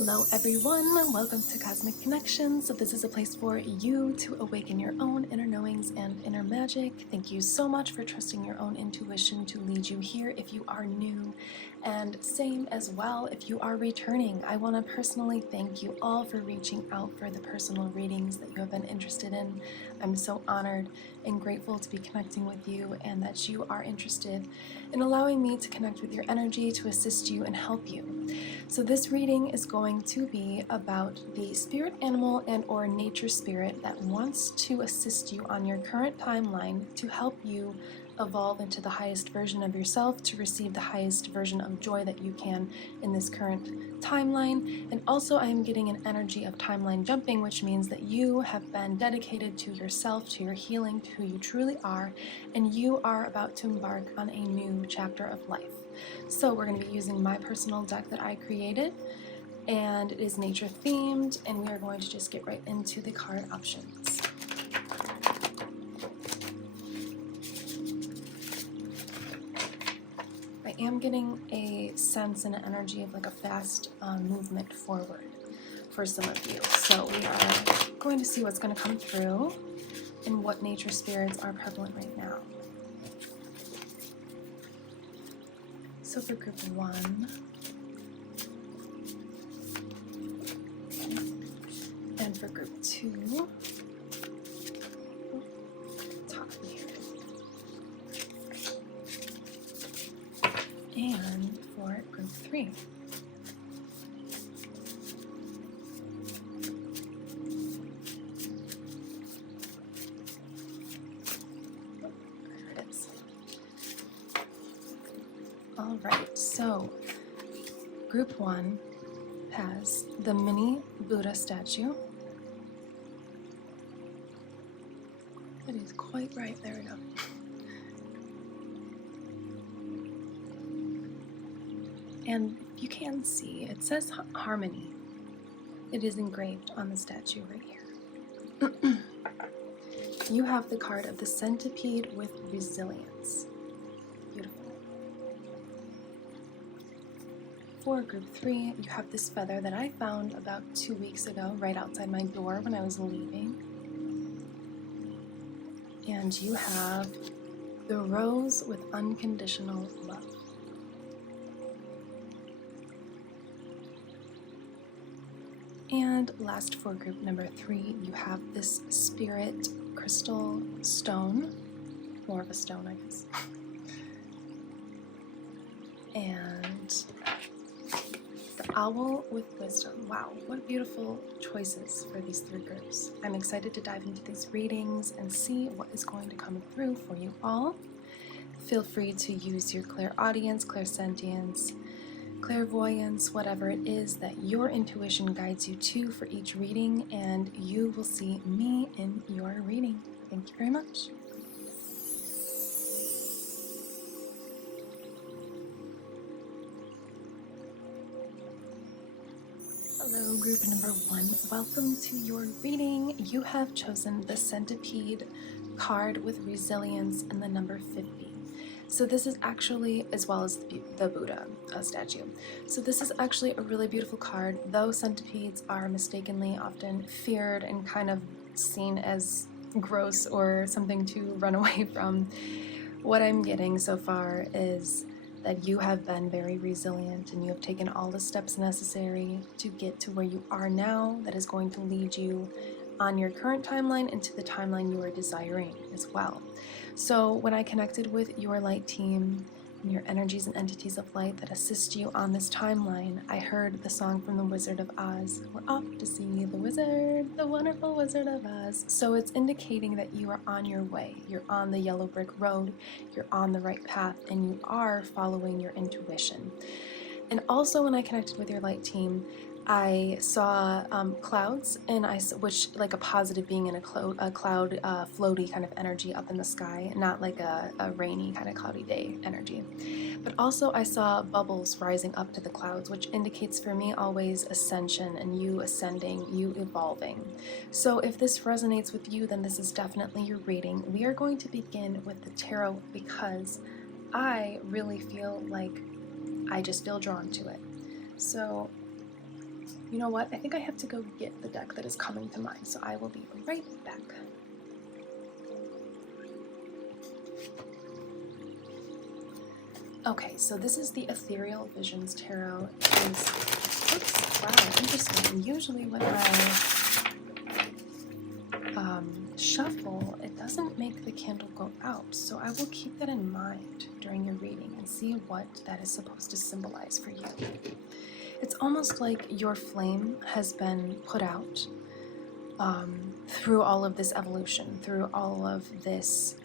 Hello everyone, welcome to Cosmic Connections. So this is a place for you to awaken your own inner knowings and inner magic. Thank you so much for trusting your own intuition to lead you here if you are new. And same as well if you are returning. I want to personally thank you all for reaching out for the personal readings that you have been interested in. I'm so honored and grateful to be connecting with you and that you are interested in allowing me to connect with your energy to assist you and help you. So this reading is going to be about the spirit animal and or nature spirit that wants to assist you on your current timeline to help you evolve into the highest version of yourself, to receive the highest version of joy that you can in this current timeline. And also I am getting an energy of timeline jumping, which means that you have been dedicated to yourself, to your healing, to who you truly are, and you are about to embark on a new chapter of life. So we're going to be using my personal deck that I created, and it is nature themed, and we are going to just get right into the card options. I am getting a sense and an energy of like a fast movement forward for some of you. So we are going to see what's going to come through and what nature spirits are prevalent right now. So for group 1, and for group 2, top here, and for group 3. Alright, so group 1 has the mini Buddha statue. It is quite bright, there we go. And you can see, it says harmony. It is engraved on the statue right here. You have the card of the centipede with resilience. Beautiful. For group 3, you have this feather that I found about 2 weeks ago right outside my door when I was leaving. And you have the rose with unconditional love. And last, for group number 3, you have this spirit crystal stone, more of a stone, I guess. And the owl with wisdom. Wow, what beautiful choices for these 3 groups. I'm excited to dive into these readings and see what is going to come through for you all. Feel free to use your clairaudience, clairsentience, clairvoyance, whatever it is that your intuition guides you to for each reading, and you will see me in your reading. Thank you very much. Hello, group number 1. Welcome to your reading. You have chosen the centipede card with resilience and the number 50. So this is actually, as well as the Buddha statue. So this is actually a really beautiful card, though centipedes are mistakenly often feared and kind of seen as gross or something to run away from. What I'm getting so far is that you have been very resilient and you have taken all the steps necessary to get to where you are now, that is going to lead you on your current timeline into the timeline you are desiring as well. So when I connected with your light team and your energies and entities of light that assist you on this timeline, I heard the song from the Wizard of Oz. We're off to see the wizard, the wonderful Wizard of Oz. So it's indicating that you are on your way. You're on the yellow brick road, you're on the right path, and you are following your intuition. And also when I connected with your light team, I saw clouds, and which like a positive being in a cloud, floaty kind of energy up in the sky, not like a rainy kind of cloudy day energy. But also I saw bubbles rising up to the clouds, which indicates for me always ascension and you ascending, you evolving. So if this resonates with you, then this is definitely your reading. We are going to begin with the tarot because I really feel like I just feel drawn to it. So You know what? I think I have to go get the deck that is coming to mind, so I will be right back. Okay, so this is the Ethereal Visions Tarot. Oops, wow, interesting. Usually when I shuffle, it doesn't make the candle go out, so I will keep that in mind during your reading and see what that is supposed to symbolize for you. It's almost like your flame has been put out through all of this evolution, through all of this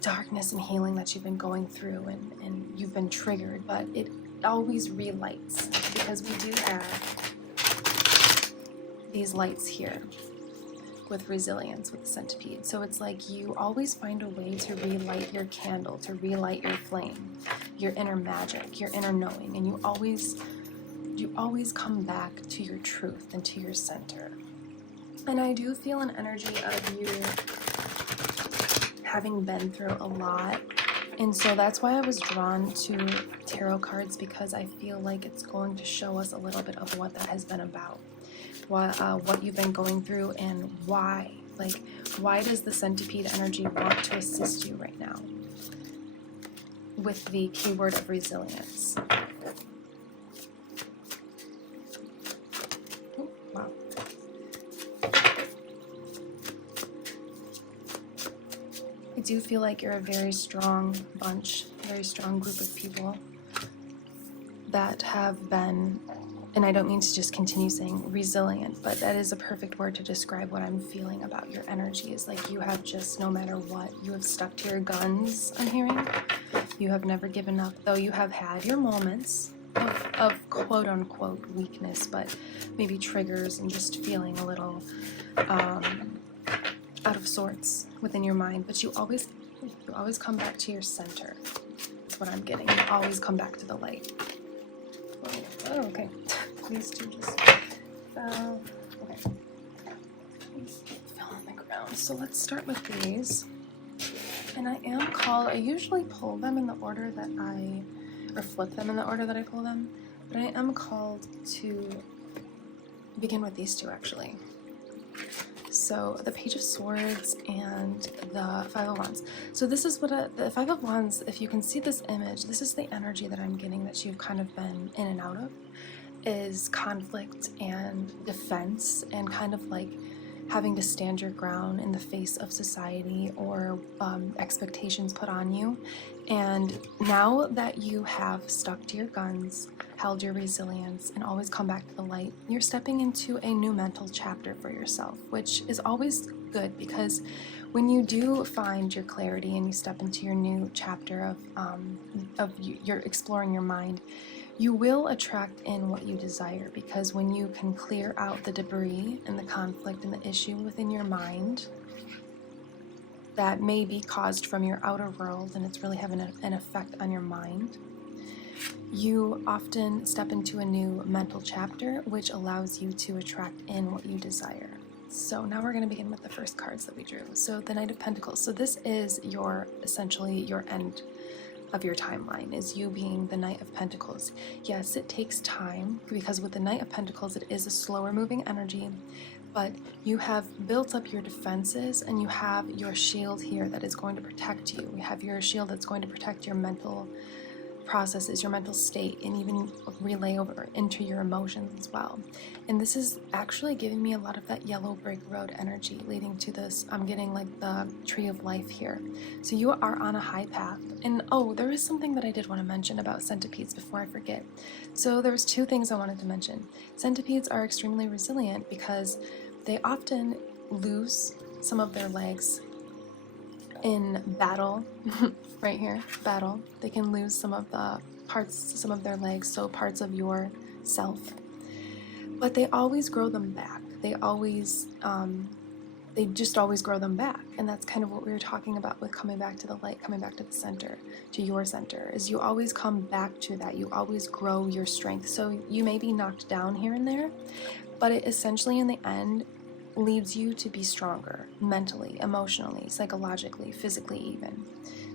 darkness and healing that you've been going through, and you've been triggered, but it always relights because we do have these lights here with resilience with the centipede. So it's like you always find a way to relight your candle, to relight your flame, your inner magic, your inner knowing, and you always come back to your truth and to your center. And I do feel an energy of you having been through a lot, and so that's why I was drawn to tarot cards, because I feel like it's going to show us a little bit of what that has been about, what you've been going through, and why. Like, why does the centipede energy want to assist you right now with the keyword of resilience? Oh, wow. I do feel like you're a very strong bunch, very strong group of people that have been, and I don't mean to just continue saying resilient, but that is a perfect word to describe what I'm feeling about your energy. Is like you have just, no matter what, you have stuck to your guns, I'm hearing. You have never given up, though you have had your moments of quote unquote weakness, but maybe triggers and just feeling a little out of sorts within your mind, but you always come back to your center. That's what I'm getting. You always come back to the light. Oh, okay. These two just fell. Okay. These fell on the ground. So let's start with these. And I usually pull them in the order that or flip them in the order that I pull them, but I am called to begin with these two, actually. So the Page of Swords and the Five of Wands. So this is what the Five of Wands, if you can see this image, this is the energy that I'm getting that you've kind of been in and out of, is conflict and defense and kind of like having to stand your ground in the face of society or expectations put on you. And now that you have stuck to your guns, held your resilience, and always come back to the light, you're stepping into a new mental chapter for yourself, which is always good, because when you do find your clarity and you step into your new chapter you're exploring your mind, you will attract in what you desire, because when you can clear out the debris and the conflict and the issue within your mind that may be caused from your outer world and it's really having an effect on your mind, you often step into a new mental chapter, which allows you to attract in what you desire. So now we're going to begin with the first cards that we drew. So the Knight of Pentacles. So this is essentially your end of your timeline, is you being the Knight of Pentacles. Yes, it takes time, because with the Knight of Pentacles, it is a slower moving energy, but you have built up your defenses and you have your shield here that is going to protect you. You have your shield that's going to protect your mental processes, your mental state, and even relay over into your emotions as well. And this is actually giving me a lot of that yellow brick road energy leading to this. I'm getting like the tree of life here. So you are on a high path. And oh, there is something that I did want to mention about centipedes before I forget. So there was two things I wanted to mention. Centipedes are extremely resilient because they often lose some of their legs in battle. Right here, battle. They can lose some of their legs, so parts of your self. But they always grow them back. They just always grow them back. And that's kind of what we were talking about with coming back to the light, coming back to the center, to your center, is you always come back to that. You always grow your strength. So you may be knocked down here and there, but it essentially in the end leads you to be stronger mentally, emotionally, psychologically, physically even,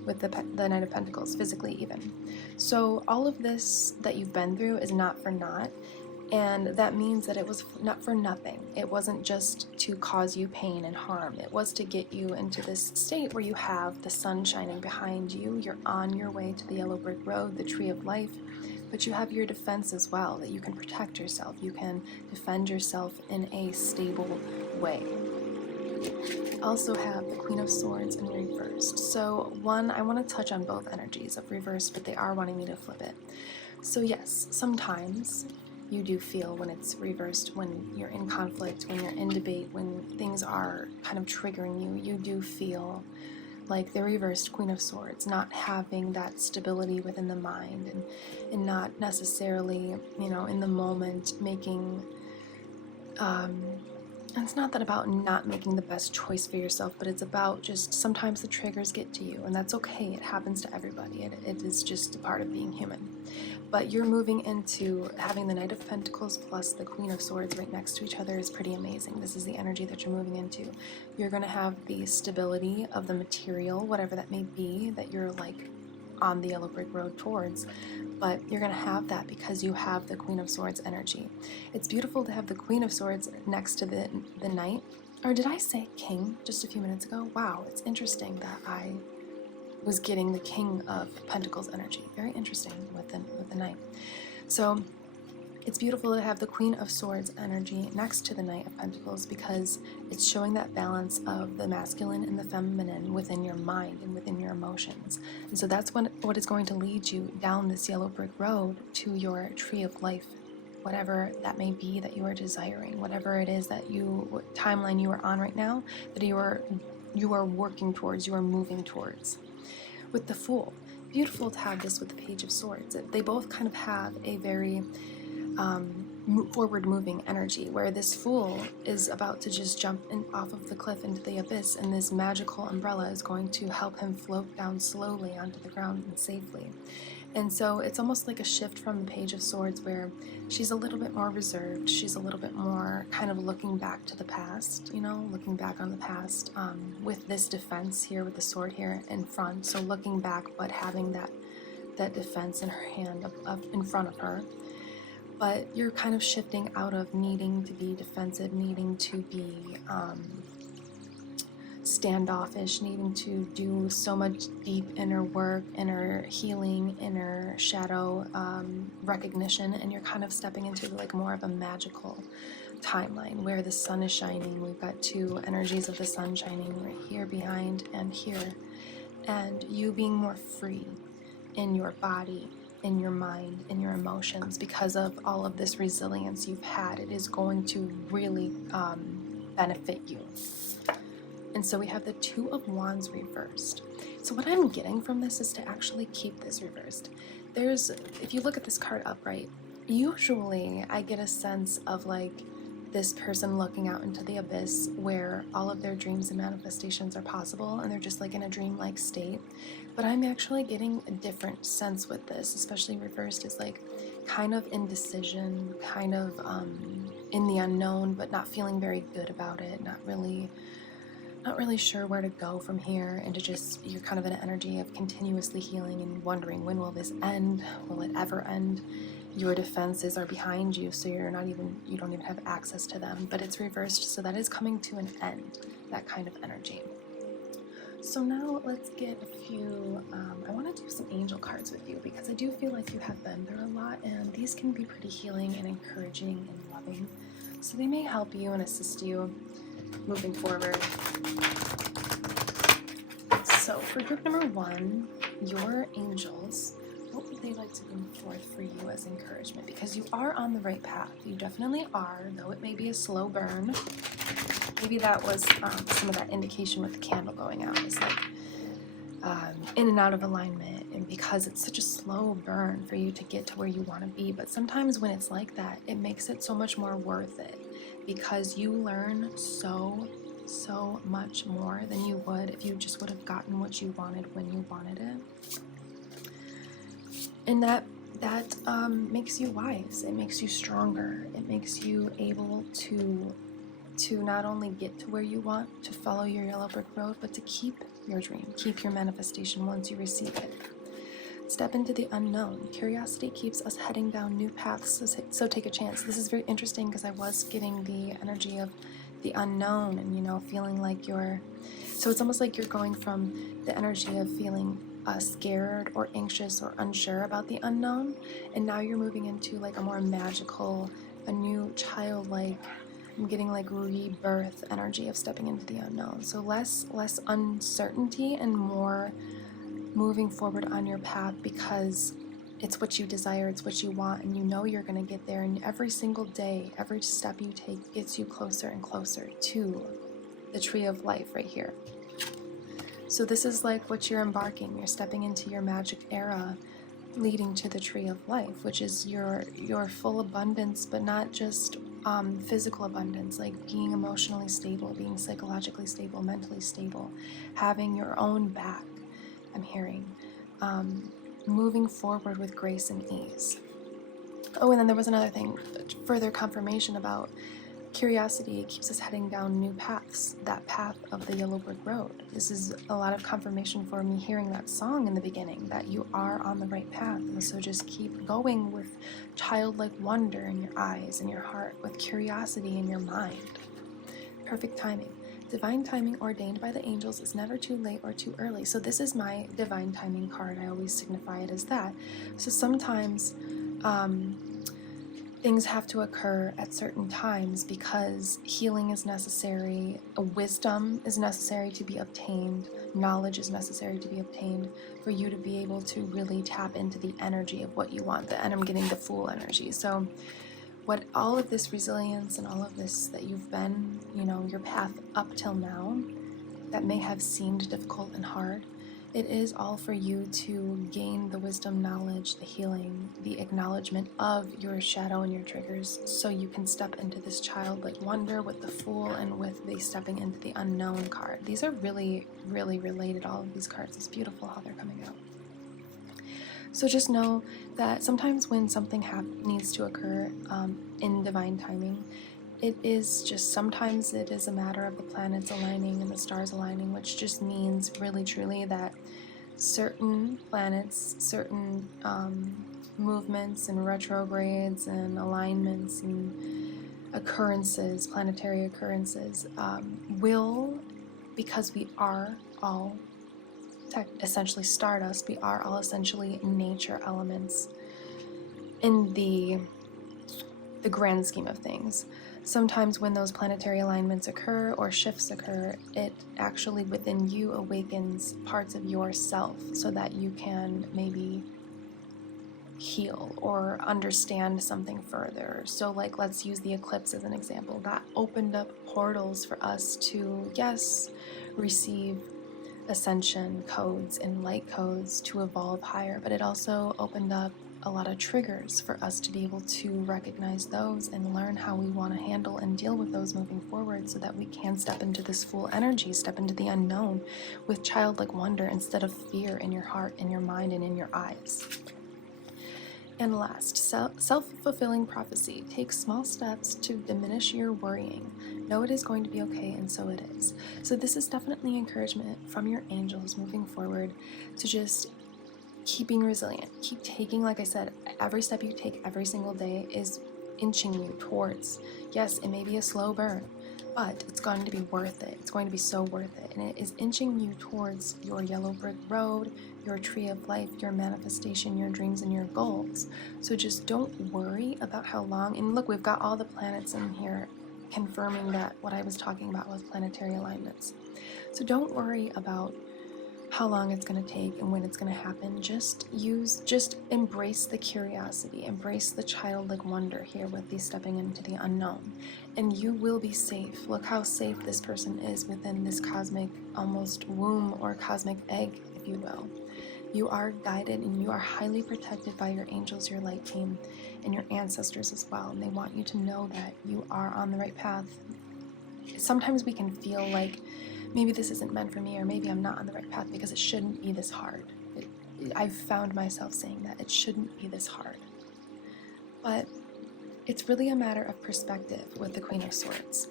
with the Knight of Pentacles, physically even. So all of this that you've been through is not for naught. And that means that it was not for nothing. It wasn't just to cause you pain and harm. It was to get you into this state where you have the sun shining behind you. You're on your way to the yellow brick road, the tree of life, but you have your defense as well, that you can protect yourself. You can defend yourself in a stable way. Also have the Queen of Swords in reversed. So one, I want to touch on both energies of reversed, but they are wanting me to flip it. So yes, sometimes you do feel when it's reversed, when you're in conflict, when you're in debate, when things are kind of triggering you, you do feel like the reversed Queen of Swords, not having that stability within the mind, and not necessarily, you know, in the moment making, and it's not that about not making the best choice for yourself, but it's about just sometimes the triggers get to you, and that's okay. It happens to everybody. It is just a part of being human. But you're moving into having the Knight of Pentacles plus the Queen of Swords right next to each other is pretty amazing. This is the energy that you're moving into. You're going to have the stability of the material, whatever that may be, that you're like on the yellow brick road towards. But you're going to have that because you have the Queen of Swords energy. It's beautiful to have the Queen of Swords next to the Knight. Or did I say King just a few minutes ago? Wow, it's interesting that I was getting the King of Pentacles energy. Very interesting with the Knight. So it's beautiful to have the Queen of Swords energy next to the Knight of Pentacles because it's showing that balance of the masculine and the feminine within your mind and within your emotions. And so that's what is going to lead you down this yellow brick road to your tree of life, whatever that may be that you are desiring, whatever it is that timeline you are on right now, that you are working towards, you are moving towards. With the Fool, beautiful to have this with the Page of Swords. They both kind of have a very forward-moving energy, where this Fool is about to just jump off of the cliff into the abyss, and this magical umbrella is going to help him float down slowly onto the ground and safely. And so it's almost like a shift from the Page of Swords, where she's a little bit more reserved. She's a little bit more kind of looking back to the past, you know, looking back on the past with this defense here, with the sword here in front. So looking back, but having that defense in her hand in front of her. But you're kind of shifting out of needing to be defensive, needing to be standoffish, needing to do so much deep inner work, inner healing, inner shadow recognition, and you're kind of stepping into like more of a magical timeline where the sun is shining. We've got two energies of the sun shining right here behind and here, and you being more free in your body, in your mind, in your emotions because of all of this resilience you've had. It is going to really benefit you. And so we have the Two of Wands reversed. So what I'm getting from this is to actually keep this reversed. If you look at this card upright, usually I get a sense of like this person looking out into the abyss where all of their dreams and manifestations are possible, and they're just like in a dreamlike state. But I'm actually getting a different sense with this, especially reversed, is like kind of indecision, kind of in the unknown, but not feeling very good about it, not really sure where to go from here, and you're kind of in an energy of continuously healing and wondering, when will this end? Will it ever end? Your defenses are behind you, so you don't even have access to them, but it's reversed, so that is coming to an end, that kind of energy. So now let's get a few, I want to do some angel cards with you because I do feel like you have been through a lot, and these can be pretty healing and encouraging and loving, so they may help you and assist you moving forward. So for group number 1, your angels, what would they like to bring forth for you as encouragement? Because you are on the right path. You definitely are, though it may be a slow burn. Maybe that was some of that indication with the candle going out. It's like in and out of alignment, and because it's such a slow burn for you to get to where you want to be. But sometimes when it's like that, it makes it so much more worth it, because you learn so much more than you would if you just would have gotten what you wanted when you wanted it. And that makes you wise. It makes you stronger. It makes you able to not only get to where you want, to follow your yellow brick road, but to keep your dream, keep your manifestation once you receive it. Step into the unknown. Curiosity keeps us heading down new paths, so take a chance. This is very interesting because I was getting the energy of the unknown and, you know, feeling like so it's almost like you're going from the energy of feeling scared or anxious or unsure about the unknown, and now you're moving into like a more magical, a new childlike, I'm getting like rebirth energy of stepping into the unknown. So less uncertainty and more moving forward on your path, because it's what you desire, it's what you want, and you know you're going to get there. And every single day, every step you take gets you closer and closer to the tree of life right here. So this is like what you're embarking. You're stepping into your magic era, leading to the tree of life, which is your full abundance, but not just physical abundance, like being emotionally stable, being psychologically stable, mentally stable, having your own back. I'm hearing moving forward with grace and ease. Oh, and then there was another thing, further confirmation about curiosity. It keeps us heading down new paths, that path of the yellow brick road. This is a lot of confirmation for me hearing that song in the beginning, that you are on the right path. And so just keep going with childlike wonder in your eyes and your heart, with curiosity in your mind. Perfect timing. Divine timing ordained by the angels is never too late or too early. So this is my divine timing card. I always signify it as that. So sometimes things have to occur at certain times because healing is necessary, wisdom is necessary to be obtained, knowledge is necessary to be obtained for you to be able to really tap into the energy of what you want. And I'm getting the Fool energy. So what all of this resilience and all of this that you've been, you know, your path up till now, that may have seemed difficult and hard, it is all for you to gain the wisdom, knowledge, the healing, the acknowledgement of your shadow and your triggers, so you can step into this childlike wonder with the Fool and with the stepping into the unknown card. These are really, really related, all of these cards. It's beautiful how they're coming out. So just know that sometimes when something needs to occur in divine timing, it is just, sometimes it is a matter of the planets aligning and the stars aligning, which just means really truly that certain planets, certain movements and retrogrades and alignments and occurrences, planetary occurrences, will, because we are all essentially stardust, we are all essentially nature elements in the grand scheme of things. Sometimes when those planetary alignments occur or shifts occur, it actually within you awakens parts of yourself so that you can maybe heal or understand something further. So like, let's use the eclipse as an example. That opened up portals for us to, yes, receive ascension codes and light codes to evolve higher, but it also opened up a lot of triggers for us to be able to recognize those and learn how we want to handle and deal with those moving forward, so that we can step into this Fool energy, step into the unknown with childlike wonder instead of fear in your heart, in your mind, and in your eyes. And last, self-fulfilling prophecy. Take small steps to diminish your worrying. Know it is going to be okay, and so it is. So this is definitely encouragement from your angels moving forward to just keep being resilient. Keep taking, like I said, every step you take every single day is inching you towards, yes, it may be a slow burn, but it's going to be worth it. It's going to be so worth it. And it is inching you towards your yellow brick road, your tree of life, your manifestation, your dreams, and your goals. So just don't worry about how long. And look, we've got all the planets in here confirming that what I was talking about was planetary alignments. So don't worry about how long it's going to take and when it's going to happen. Just embrace the curiosity, embrace the childlike wonder here with these stepping into the unknown, and you will be safe. Look how safe this person is within this cosmic almost womb, or cosmic egg, if you will. You are guided and you are highly protected by your angels, your light team, and your ancestors as well, and they want you to know that you are on the right path. Sometimes we can feel like maybe this isn't meant for me, or maybe I'm not on the right path because it shouldn't be this hard. I've found myself saying that it shouldn't be this hard. But it's really a matter of perspective with the Queen of Swords.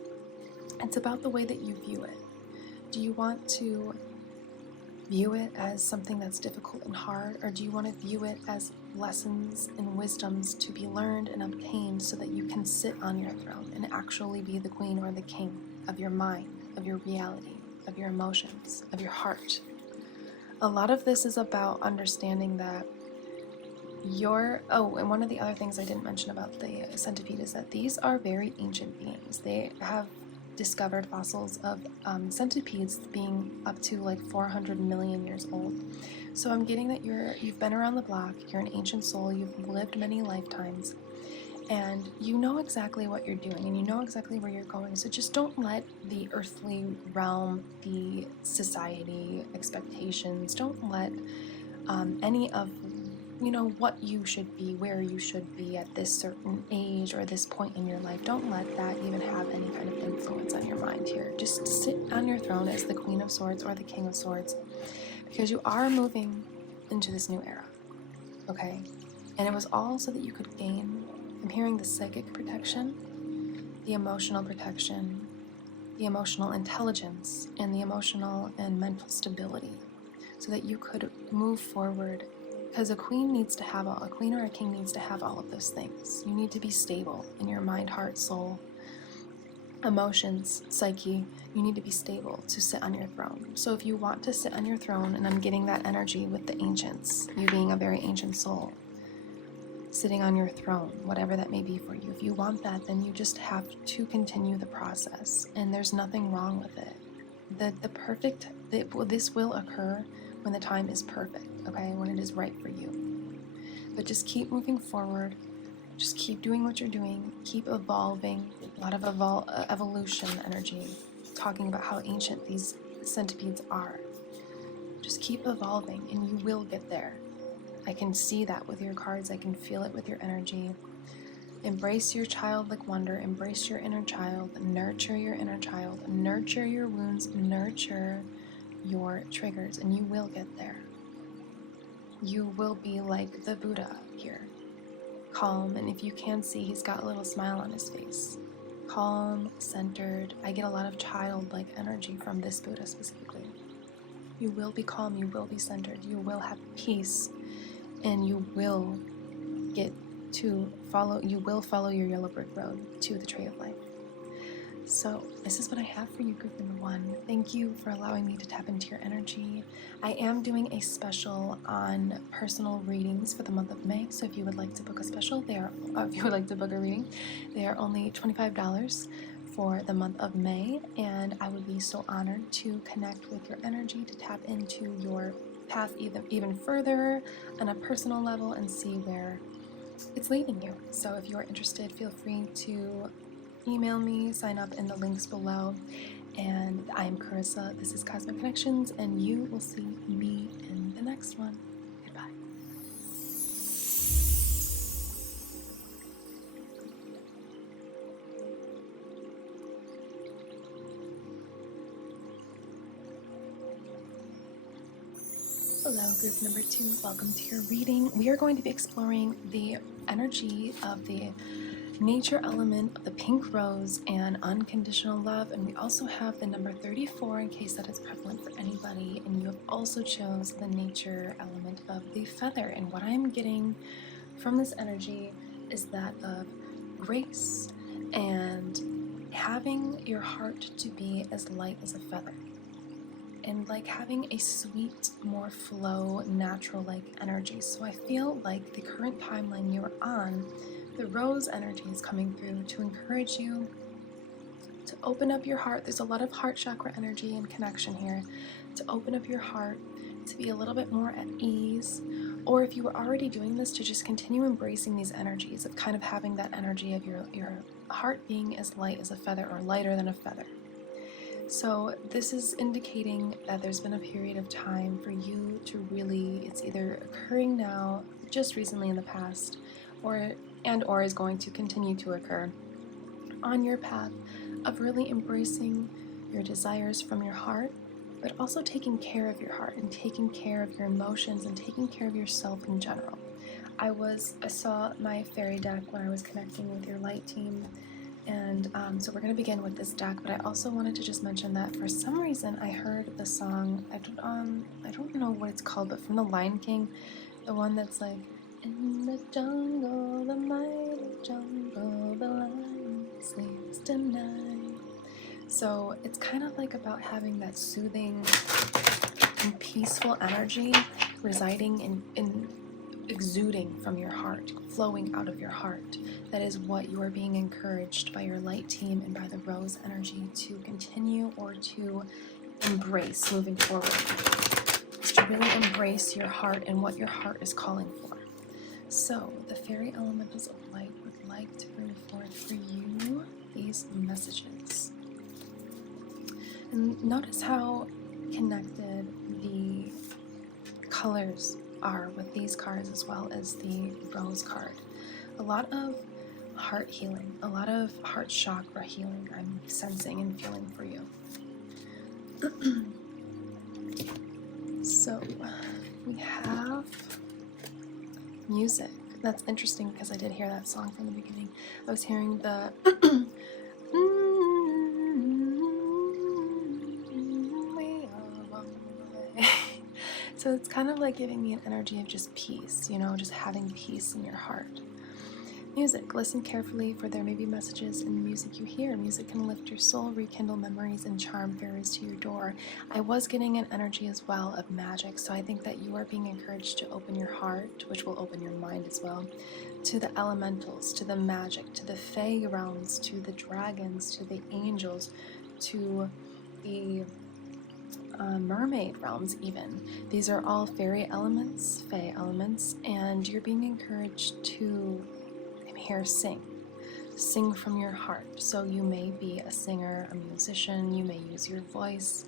It's about the way that you view it. Do you want to view it as something that's difficult and hard, or do you want to view it as lessons and wisdoms to be learned and obtained so that you can sit on your throne and actually be the queen or the king of your mind, of your reality, of your emotions, of your heart? A lot of this is about understanding that and one of the other things I didn't mention about the centipede is that these are very ancient beings. They have discovered fossils of centipedes being up to like 400 million years old. So I'm getting that you've been around the block, you're an ancient soul, you've lived many lifetimes, and you know exactly what you're doing and you know exactly where you're going. So just don't let the earthly realm, the society expectations, don't let any of what you should be, where you should be at this certain age or this point in your life. Don't let that even have any kind of influence on your mind here. Just sit on your throne as the Queen of Swords or the King of Swords, because you are moving into this new era, okay? And it was all so that you could gain, I'm hearing, the psychic protection, the emotional protection, the emotional intelligence, and the emotional and mental stability, so that you could move forward. Because a queen or a king needs to have all of those things. You need to be stable in your mind, heart, soul, emotions, psyche. You need to be stable to sit on your throne. So if you want to sit on your throne, and I'm getting that energy with the ancients, you being a very ancient soul, sitting on your throne, whatever that may be for you, if you want that, then you just have to continue the process, and there's nothing wrong with it. This will occur when the time is perfect, okay? When it is right for you. But just keep moving forward. Just keep doing what you're doing. Keep evolving. A lot of evolution energy, talking about how ancient these centipedes are. Just keep evolving, and you will get there. I can see that with your cards. I can feel it with your energy. Embrace your childlike wonder. Embrace your inner child. Nurture your inner child. Nurture your wounds. Nurture your triggers, and you will get there. You will be like the Buddha here, calm, and if you can see, he's got a little smile on his face. Calm, centered. I get a lot of childlike energy from this Buddha specifically. You will be calm, you will be centered, you will have peace, and you will follow your yellow brick road to the tree of life. So this is what I have for you, group number 1. Thank you for allowing me to tap into your energy. I am doing a special on personal readings for the month of May. So if you would like to book a special, if you would like to book a reading, they are only $25 for the month of May. And I would be so honored to connect with your energy, to tap into your path even further on a personal level and see where it's leading you. So if you're interested, feel free to email me, sign up in the links below. And I'm Carissa, this is Cosmic Connections, and you will see me in the next one. Goodbye. Hello, group number 2. Welcome to your reading. We are going to be exploring the energy of the nature element of the pink rose and unconditional love, and we also have the number 34 in case that is prevalent for anybody, and you have also chose the nature element of the feather. And what I'm getting from this energy is that of grace and having your heart to be as light as a feather, and like having a sweet, more flow, natural like energy. So I feel like the current timeline you're on, the rose energy is coming through to encourage you to open up your heart. There's a lot of heart chakra energy and connection here. To open up your heart, to be a little bit more at ease. Or if you were already doing this, to just continue embracing these energies of kind of having that energy of your heart being as light as a feather, or lighter than a feather. So this is indicating that there's been a period of time for you to really, it's either occurring now, just recently in the past, or is going to continue to occur on your path of really embracing your desires from your heart, but also taking care of your heart and taking care of your emotions and taking care of yourself in general. I saw my fairy deck when I was connecting with your light team, And so we're going to begin with this deck, but I also wanted to just mention that for some reason I heard the song, I don't know what it's called, but from The Lion King, the one that's like, in the jungle, the mighty jungle, the lion sleeps tonight. So it's kind of like about having that soothing and peaceful energy residing in exuding from your heart, flowing out of your heart. That is what you are being encouraged by your light team and by the rose energy to continue or to embrace moving forward. Is to really embrace your heart and what your heart is calling for. So the fairy elementals of light would like to bring forth for you these messages. And notice how connected the colors are with these cards as well as the rose card. A lot of heart healing, a lot of heart chakra healing I'm sensing and feeling for you. So we have music. That's interesting because I did hear that song from the beginning. I was hearing the so it's kind of like giving me an energy of just peace, you know, just having peace in your heart. Music. Listen carefully, for there may be messages in the music you hear. Music can lift your soul, rekindle memories, and charm fairies to your door. I was getting an energy as well of magic, so I think that you are being encouraged to open your heart, which will open your mind as well, to the elementals, to the magic, to the fae realms, to the dragons, to the angels, to the mermaid realms even. These are all fairy elements, fae elements, and you're being encouraged to here sing from your heart. So you may be a singer, a musician, you may use your voice,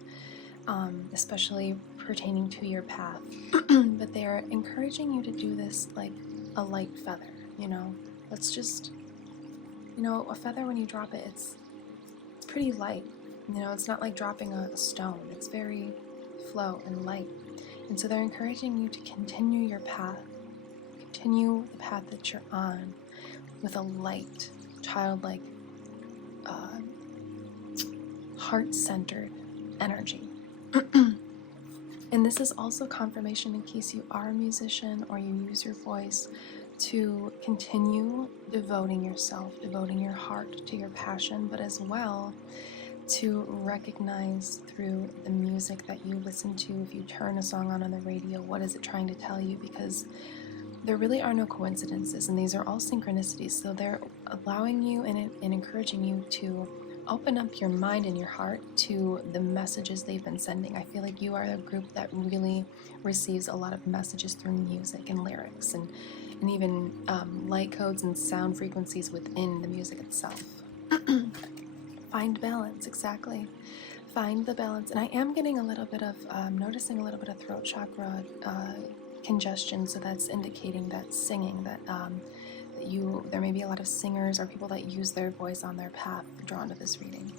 especially pertaining to your path, but they are encouraging you to do this like a light feather, you know. Let's just, you know, a feather, when you drop it, it's pretty light, you know. It's not like dropping a stone. It's very flow and light. And so they're encouraging you to continue your path, continue the path that you're on, with a light, childlike, heart-centered energy. And this is also confirmation in case you are a musician or you use your voice to continue devoting yourself, devoting your heart to your passion, but as well to recognize through the music that you listen to, if you turn a song on the radio, what is it trying to tell you? Because there really are no coincidences, and these are all synchronicities. So they're allowing you and encouraging you to open up your mind and your heart to the messages they've been sending. I feel like you are a group that really receives a lot of messages through music and lyrics and even light codes and sound frequencies within the music itself. Find balance, exactly. Find the balance. And I am getting a little bit of, noticing a little bit of throat chakra congestion, so that's indicating that singing, that there may be a lot of singers or people that use their voice on their path drawn to this reading.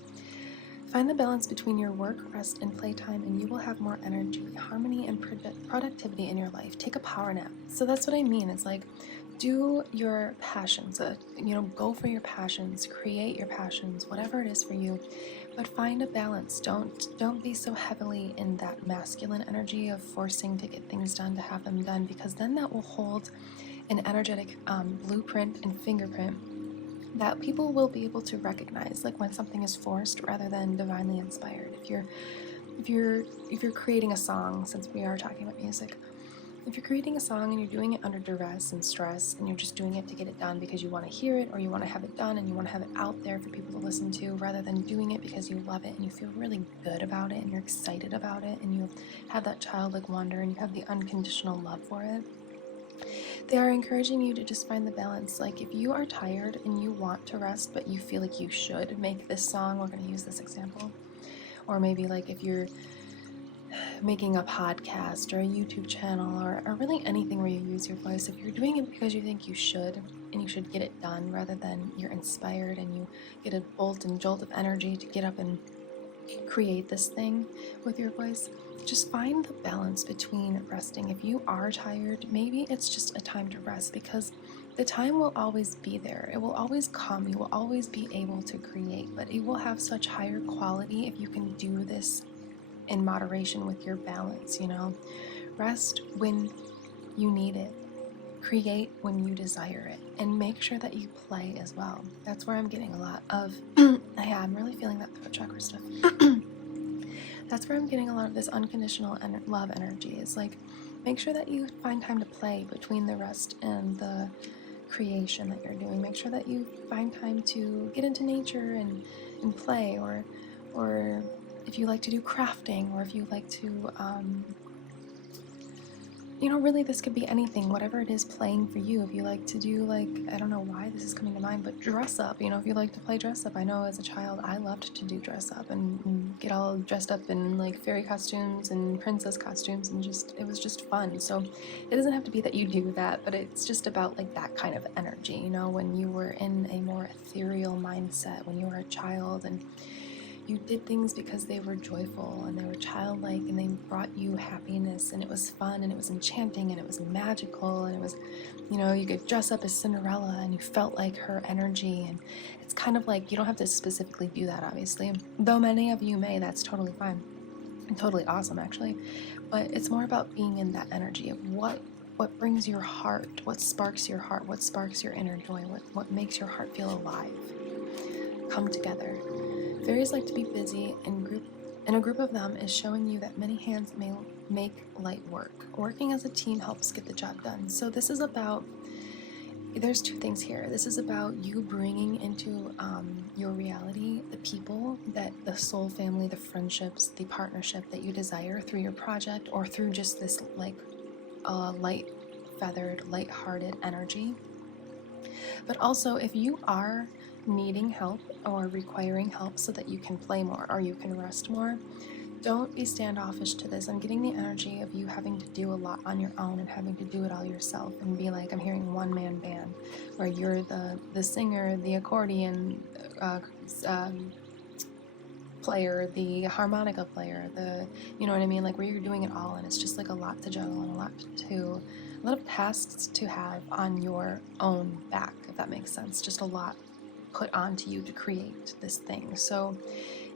Find the balance between your work, rest, and playtime, and you will have more energy, harmony, and productivity in your life. Take a power nap. So that's what I mean. It's like, do your passions, you know, go for your passions, create your passions, whatever it is for you, but find a balance. Don't be so heavily in that masculine energy of forcing to get things done, to have them done, because then that will hold an energetic blueprint and fingerprint that people will be able to recognize, like when something is forced rather than divinely inspired. If you're creating a song, since we are talking about music, if you're creating a song and you're doing it under duress and stress, and you're just doing it to get it done because you want to hear it, or you want to have it done and you want to have it out there for people to listen to, rather than doing it because you love it and you feel really good about it and you're excited about it and you have that childlike wonder and you have the unconditional love for it, they are encouraging you to just find the balance. Like, if you are tired and you want to rest, but you feel like you should make this song, we're going to use this example, or maybe like if you're making a podcast or a YouTube channel or really anything where you use your voice, if you're doing it because you think you should and you should get it done rather than you're inspired and you get a bolt and jolt of energy to get up and create this thing with your voice, just find the balance between resting. If you are tired, maybe it's just a time to rest, because the time will always be there. It will always come. You will always be able to create, but it will have such higher quality if you can do this in moderation with your balance, you know? Rest when you need it. Create when you desire it, and make sure that you play as well. That's where I'm getting a lot of, yeah, I'm really feeling that throat chakra stuff. That's where I'm getting a lot of this unconditional love energy. Is like, make sure that you find time to play between the rest and the creation that you're doing. Make sure that you find time to get into nature and play, or if you like to do crafting, or if you like to you know, really this could be anything, whatever it is playing for you. If you like to do, like, I don't know why this is coming to mind, but dress up, you know, if you like to play dress up. I know as a child I loved to do dress up and get all dressed up in like fairy costumes and princess costumes, and just, it was just fun. So it doesn't have to be that you do that, but it's just about like that kind of energy, you know, when you were in a more ethereal mindset, when you were a child, and you did things because they were joyful and they were childlike and they brought you happiness, and it was fun and it was enchanting and it was magical, and it was, you know, you could dress up as Cinderella and you felt like her energy. And it's kind of like, you don't have to specifically do that, obviously, though many of you may. That's totally fine and totally awesome, actually. But it's more about being in that energy of what brings your heart, what sparks your heart, what sparks your inner joy, what makes your heart feel alive. Come together. Fairies like to be busy, and a group of them is showing you that many hands may make light work. Working as a team helps get the job done. So this is about, there's two things here. This is about you bringing into your reality the people, that the soul family, the friendships, the partnership that you desire through your project, or through just this like light-feathered, light-hearted energy. But also, if you are needing help or requiring help so that you can play more or you can rest more, don't be standoffish to this. I'm getting the energy of you having to do a lot on your own and having to do it all yourself, and be like, I'm hearing one-man band where you're the singer, the accordion player, the harmonica player, you know what I mean, like where you're doing it all, and it's just like a lot to juggle and a lot of tasks to have on your own back, if that makes sense. Just a lot put onto you to create this thing. So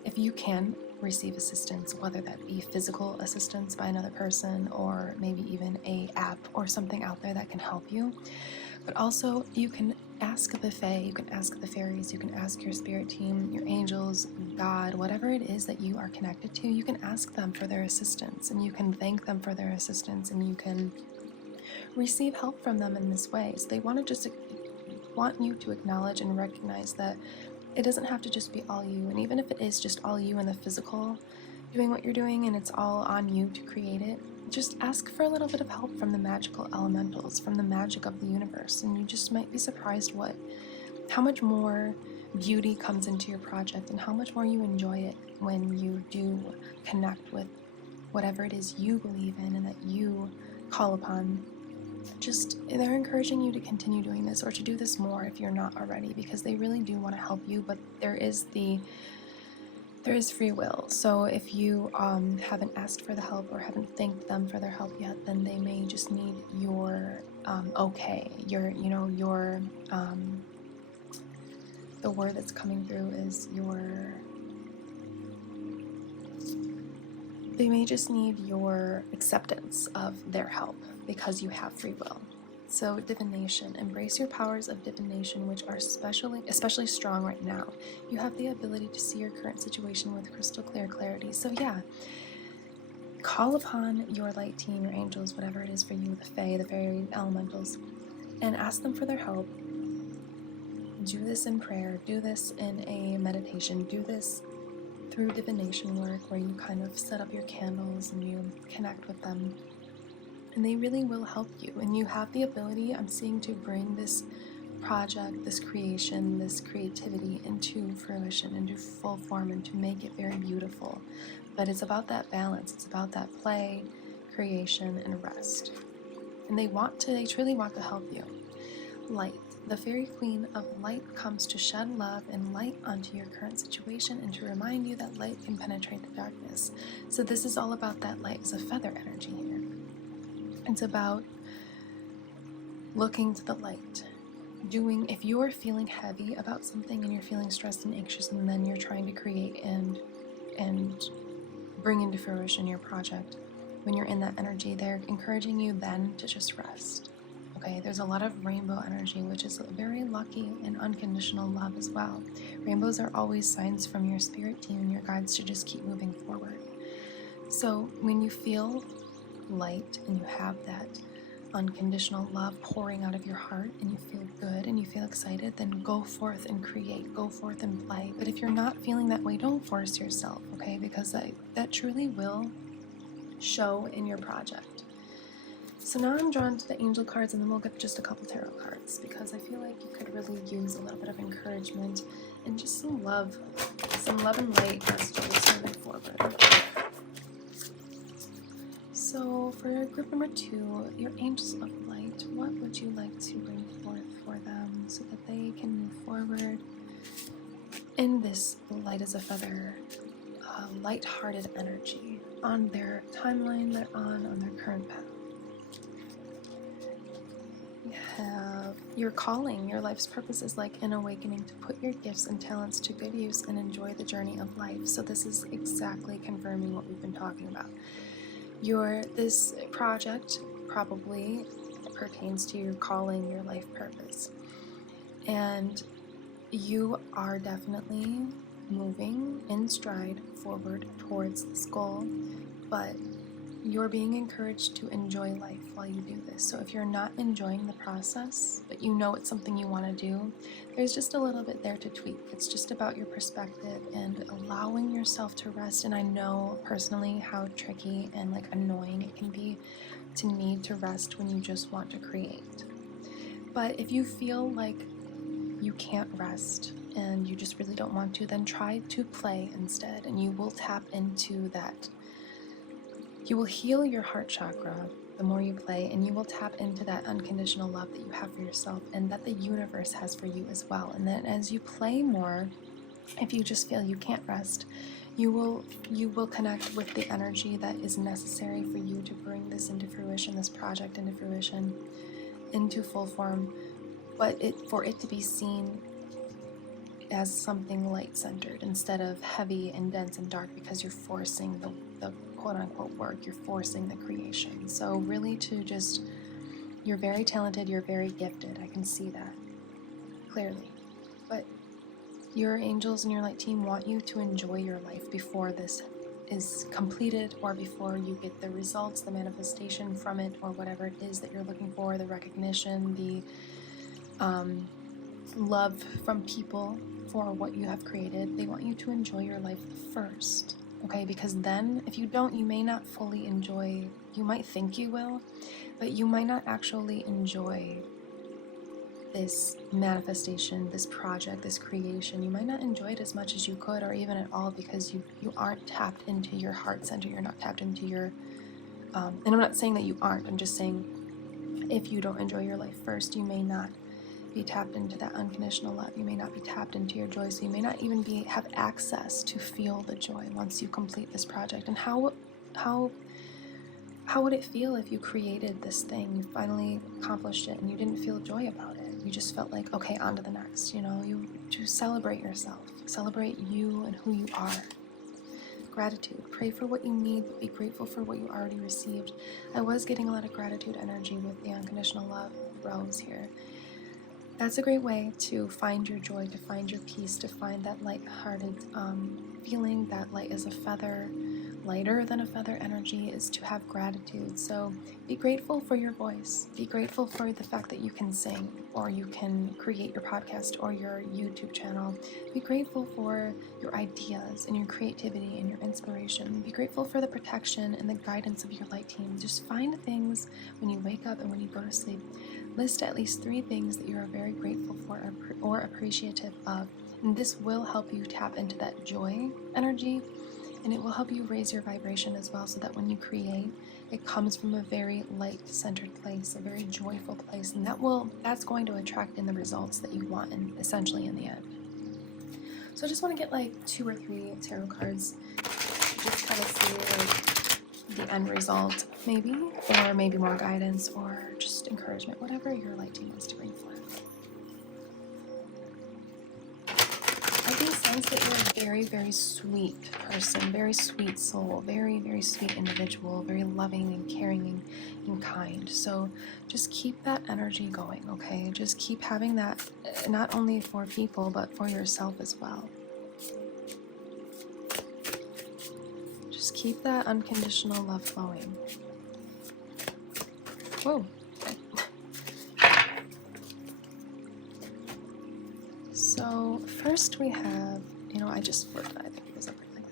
if you can receive assistance, whether that be physical assistance by another person, or maybe even a app or something out there that can help you, but also you can ask the Fae, you can ask the fairies, you can ask your spirit team, your angels, God, whatever it is that you are connected to, you can ask them for their assistance, and you can thank them for their assistance, and you can receive help from them in this way. So they want you to acknowledge and recognize that it doesn't have to just be all you, and even if it is just all you in the physical doing what you're doing and it's all on you to create it, just ask for a little bit of help from the magical elementals, from the magic of the universe, and you just might be surprised how much more beauty comes into your project and how much more you enjoy it when you do connect with whatever it is you believe in and that you call upon. Just, they're encouraging you to continue doing this, or to do this more if you're not already, because they really do want to help you, but there is free will. So if you haven't asked for the help or haven't thanked them for their help yet, then they may just need your the word that's coming through is they may just need your acceptance of their help, because you have free will. So divination, embrace your powers of divination, which are especially strong right now. You have the ability to see your current situation with crystal clear clarity. So yeah, call upon your light team, your angels, whatever it is for you, the Fae, the fairy elementals, and ask them for their help. Do this in prayer, do this in a meditation, do this through divination work, where you kind of set up your candles and you connect with them. And they really will help you. And you have the ability, I'm seeing, to bring this project, this creation, this creativity into fruition, into full form, and to make it very beautiful. But it's about that balance. It's about that play, creation, and rest. And they truly want to help you. Light. The fairy queen of light comes to shed love and light onto your current situation, and to remind you that light can penetrate the darkness. So this is all about that light as a feather energy here. It's about looking to the light, if you're feeling heavy about something and you're feeling stressed and anxious, and then you're trying to create and bring into fruition your project, when you're in that energy, they're encouraging you then to just rest. Okay, there's a lot of rainbow energy, which is very lucky and unconditional love as well. Rainbows are always signs from your spirit team and your guides to just keep moving forward. So when you feel light and you have that unconditional love pouring out of your heart and you feel good and you feel excited, then go forth and create, go forth and play. But if you're not feeling that way, don't force yourself, okay? Because that truly will show in your project. So now I'm drawn to the angel cards, and then we'll get just a couple tarot cards, because I feel like you could really use a little bit of encouragement and just some love and light messages moving forward. So for group number 2, your angels of light, what would you like to bring forth for them so that they can move forward in this light as a feather, light-hearted energy on their timeline they're on their current path? You have your calling, your life's purpose is like an awakening to put your gifts and talents to good use and enjoy the journey of life. So this is exactly confirming what we've been talking about. This project probably pertains to your calling, your life purpose. And you are definitely moving in stride forward towards this goal, but you're being encouraged to enjoy life while you do this. So if you're not enjoying the process, but you know it's something you want to do, there's just a little bit there to tweak. It's just about your perspective and allowing yourself to rest. And I know personally how tricky and like annoying it can be to need to rest when you just want to create. But if you feel like you can't rest and you just really don't want to, then try to play instead, and you will tap into that. You will heal your heart chakra the more you play, and you will tap into that unconditional love that you have for yourself and that the universe has for you as well. And then as you play more, if you just feel you can't rest, you will connect with the energy that is necessary for you to bring this into fruition, this project into fruition, into full form, but for it to be seen as something light-centered instead of heavy and dense and dark, because you're forcing the quote-unquote work, you're forcing the creation. So really you're very talented, you're very gifted, I can see that clearly. But your angels and your light team want you to enjoy your life before this is completed, or before you get the results, the manifestation from it, or whatever it is that you're looking for, the recognition, the love from people for what you have created. They want you to enjoy your life first, okay? Because then if you don't, you may not fully enjoy. You might think you will, but you might not actually enjoy this manifestation, this project, this creation. You might not enjoy it as much as you could, or even at all, because you aren't tapped into your heart center. You're not tapped into your and I'm not saying that you aren't, I'm just saying if you don't enjoy your life first, you may not be tapped into that unconditional love. You may not be tapped into your joy, so you may not even have access to feel the joy once you complete this project. And how would it feel if you created this thing, you finally accomplished it, and you didn't feel joy about it? You just felt like, okay, on to the next. You to celebrate yourself, celebrate you and who you are. Gratitude. Pray for what you need, but be grateful for what you already received. I was getting a lot of gratitude energy with the unconditional love rose here. That's a great way to find your joy, to find your peace, to find that light-hearted feeling, that light as a feather, lighter than a feather energy, is to have gratitude. So be grateful for your voice. Be grateful for the fact that you can sing, or you can create your podcast or your YouTube channel. Be grateful for your ideas and your creativity and your inspiration. Be grateful for the protection and the guidance of your light team. Just find things when you wake up and when you go to sleep. List at least 3 things that you are very grateful for or appreciative of. And this will help you tap into that joy energy, and it will help you raise your vibration as well, so that when you create, it comes from a very light-centered place, a very joyful place, and that's going to attract in the results that you want, and essentially in the end. So I just want to get like 2 or 3 tarot cards, just kind of see like the end result, maybe, or maybe more guidance, or just encouragement, whatever your light team wants to bring forth. sense that you're a very, very sweet person, very sweet soul, very, very sweet individual, very loving and caring and kind. So just keep that energy going, okay? Just keep having that, not only for people, but for yourself as well. Just keep that unconditional love flowing. Whoa. So first we have, I just flipped, I think it was everything.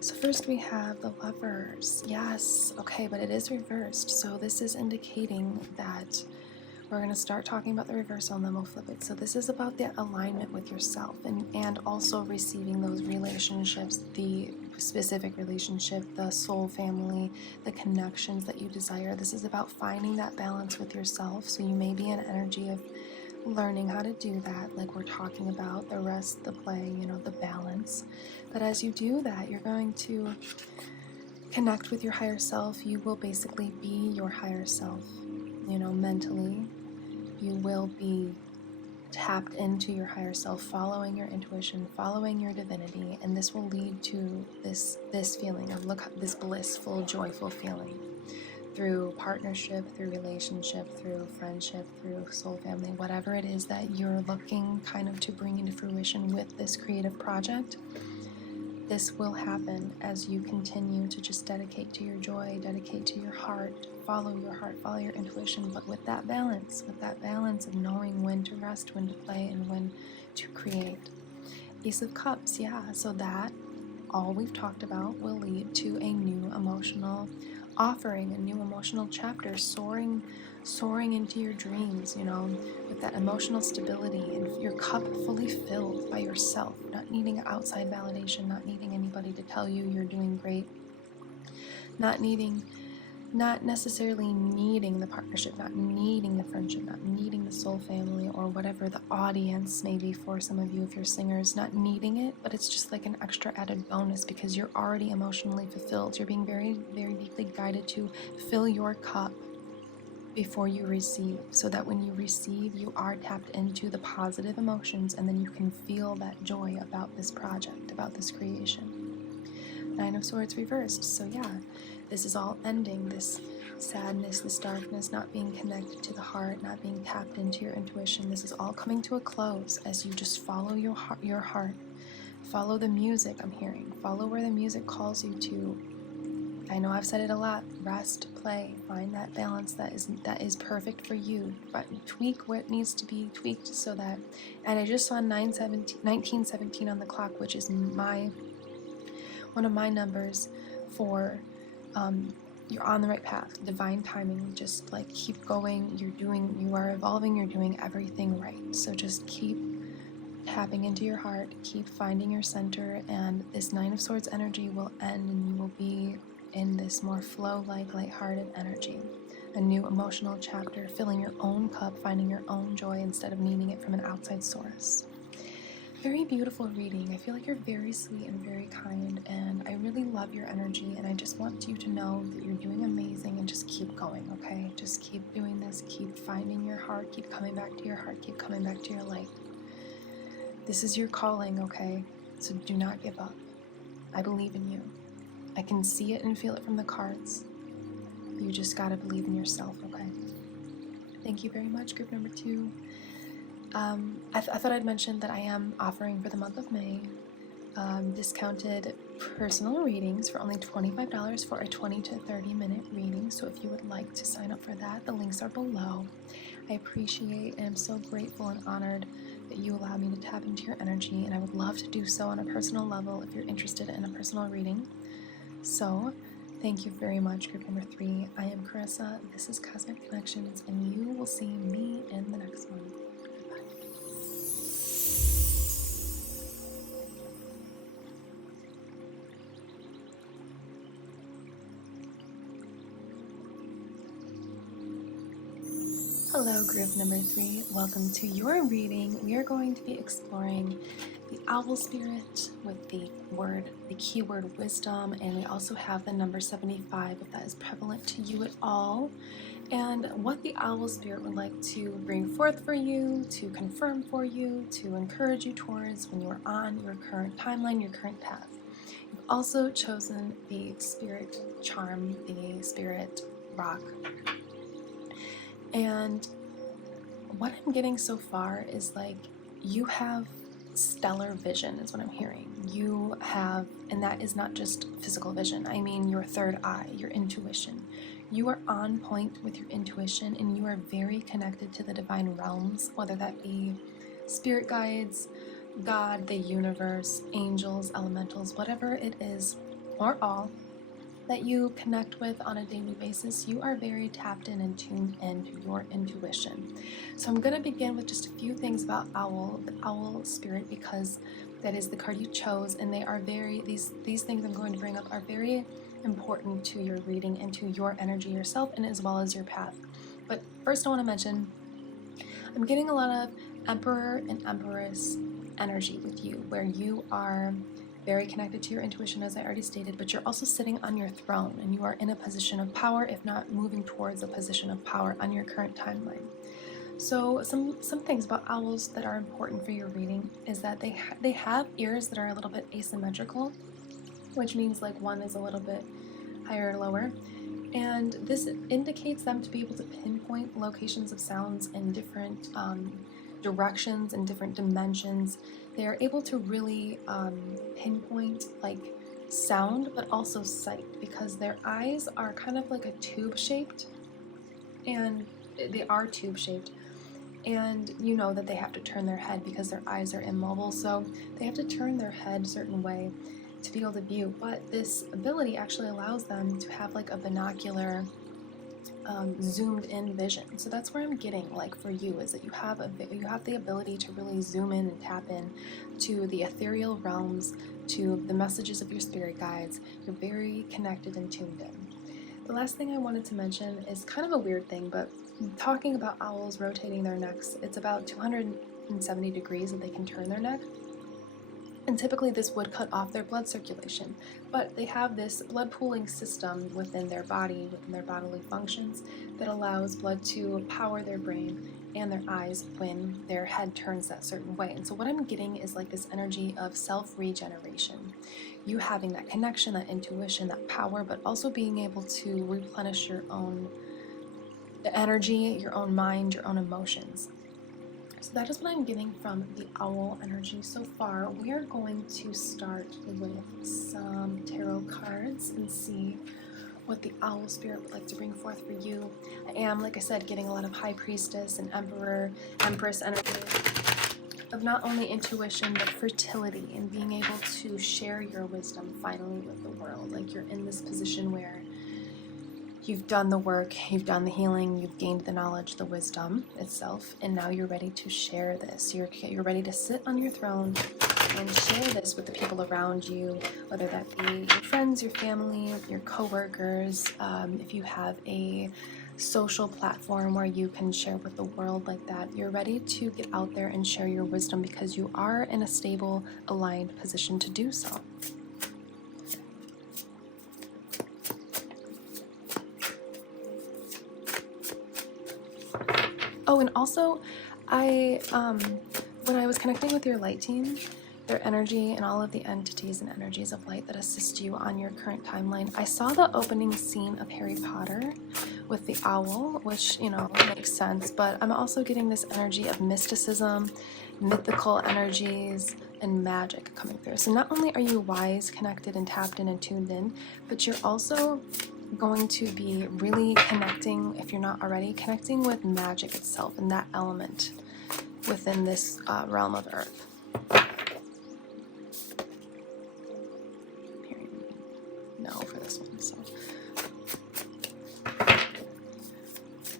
So first we have the Lovers. Yes, okay, but it is reversed. So this is indicating that we're going to start talking about the reversal and then we'll flip it. So this is about the alignment with yourself and also receiving those relationships, the specific relationship, the soul family, the connections that you desire. This is about finding that balance with yourself. So you may be in energy of learning how to do that, like we're talking about, the rest, the play, the balance. But as you do that, you're going to connect with your higher self. You will basically be your higher self, mentally. You will be tapped into your higher self, following your intuition, following your divinity, and this will lead to this feeling of this blissful, joyful feeling. Through partnership, through relationship, through friendship, through soul family, whatever it is that you're looking kind of to bring into fruition with this creative project, this will happen as you continue to just dedicate to your joy, dedicate to your heart, follow your intuition, but with that balance of knowing when to rest, when to play, and when to create. Ace of Cups, yeah, so that, all we've talked about, will lead to a new emotional offering, a new emotional chapter, soaring into your dreams, with that emotional stability and your cup fully filled by yourself, not needing outside validation, not needing anybody to tell you you're doing great, not necessarily needing the partnership, not needing the friendship, not needing the soul family or whatever the audience may be for some of you if you're singers, not needing it, but it's just like an extra added bonus because you're already emotionally fulfilled. You're being very, very deeply guided to fill your cup before you receive, so that when you receive, you are tapped into the positive emotions and then you can feel that joy about this project, about this creation. Nine of Swords reversed, so yeah, this is all ending, this sadness, this darkness, not being connected to the heart, not being tapped into your intuition. This is all coming to a close as you just follow your heart. Follow the music I'm hearing. Follow where the music calls you to. I know I've said it a lot. Rest, play, find that balance that is perfect for you. But tweak what needs to be tweaked so that, and I just saw 1917 on the clock, which is one of my numbers for you're on the right path, divine timing. Just like keep going, you are evolving, you're doing everything right. So just keep tapping into your heart, keep finding your center, and this Nine of Swords energy will end and you will be in this more flow-like, lighthearted energy. A new emotional chapter, filling your own cup, finding your own joy instead of needing it from an outside source. Very beautiful reading. I feel like you're very sweet and very kind, and I really love your energy, and I just want you to know that you're doing amazing and just keep going, okay? Just keep doing this, keep finding your heart, keep coming back to your heart, keep coming back to your light. This is your calling, okay? So do not give up. I believe in you. I can see it and feel it from the cards. You just gotta believe in yourself, okay? Thank you very much, group number 2. I thought I'd mention that I am offering for the month of May discounted personal readings for only $25 for a 20 to 30 minute reading. So if you would like to sign up for that, the links are below. I appreciate and I'm so grateful and honored that you allow me to tap into your energy, and I would love to do so on a personal level if you're interested in a personal reading. So thank you very much, group number 3. I am Carissa, this is Cosmic Connections, and you will see me in the next one. Hello, group number 3. Welcome to your reading. We are going to be exploring the owl spirit with the keyword wisdom, and we also have the number 75 if that is prevalent to you at all, and what the owl spirit would like to bring forth for you, to confirm for you, to encourage you towards when you are on your current timeline, your current path. You've also chosen the spirit charm, the spirit rock. And what I'm getting so far is like you have stellar vision is what I'm hearing. You have, and that is not just physical vision. I mean your third eye, your intuition. You are on point with your intuition and you are very connected to the divine realms, whether that be spirit guides, God, the universe, angels, elementals, whatever it is, or all that you connect with on a daily basis. You are very tapped in and tuned into your intuition. So I'm going to begin with just a few things about the owl spirit, because that is the card you chose, and they are these things I'm going to bring up are very important to your reading and to your energy yourself, and as well as your path. But first I want to mention, I'm getting a lot of Emperor and Empress energy with you, where you are very connected to your intuition, as I already stated, but you're also sitting on your throne and you are in a position of power, if not moving towards a position of power on your current timeline. So some things about owls that are important for your reading is that they have ears that are a little bit asymmetrical, which means like one is a little bit higher or lower, and this indicates them to be able to pinpoint locations of sounds in different directions and different dimensions. They are able to really pinpoint like sound, but also sight, because their eyes are kind of like a tube shaped, and they are tube shaped, and you know that they have to turn their head because their eyes are immobile, so they have to turn their head a certain way to be able to view. But this ability actually allows them to have like a binocular zoomed in vision. So that's where I'm getting like for you is that you have the ability to really zoom in and tap in to the ethereal realms, to the messages of your spirit guides. You're very connected and tuned in. The last thing I wanted to mention is kind of a weird thing, but talking about owls rotating their necks, it's about 270 degrees that they can turn their neck. And typically this would cut off their blood circulation, but they have this blood pooling system within their body, within their bodily functions, that allows blood to power their brain and their eyes when their head turns that certain way. And so what I'm getting is like this energy of self-regeneration. You having that connection, that intuition, that power, but also being able to replenish your own energy, your own mind, your own emotions. So that is what I'm getting from the owl energy so far. We are going to start with some tarot cards and see what the owl spirit would like to bring forth for you. I am, like I said, getting a lot of high priestess and emperor, empress energy of not only intuition but fertility and being able to share your wisdom finally with the world. Like you're in this position where you've done the work, you've done the healing, you've gained the knowledge, the wisdom itself, and now you're ready to share this. You're ready to sit on your throne and share this with the people around you, whether that be your friends, your family, your co-workers, if you have a social platform where you can share with the world like that. You're ready to get out there and share your wisdom because you are in a stable, aligned position to do so. Oh, and also, when I was connecting with your light team, their energy and all of the entities and energies of light that assist you on your current timeline, I saw the opening scene of Harry Potter with the owl, which, you know, makes sense, but I'm also getting this energy of mysticism, mythical energies, and magic coming through. So not only are you wise, connected, and tapped in and tuned in, but you're also going to be really connecting, if you're not already, connecting with magic itself and that element within this realm of earth. No for this one.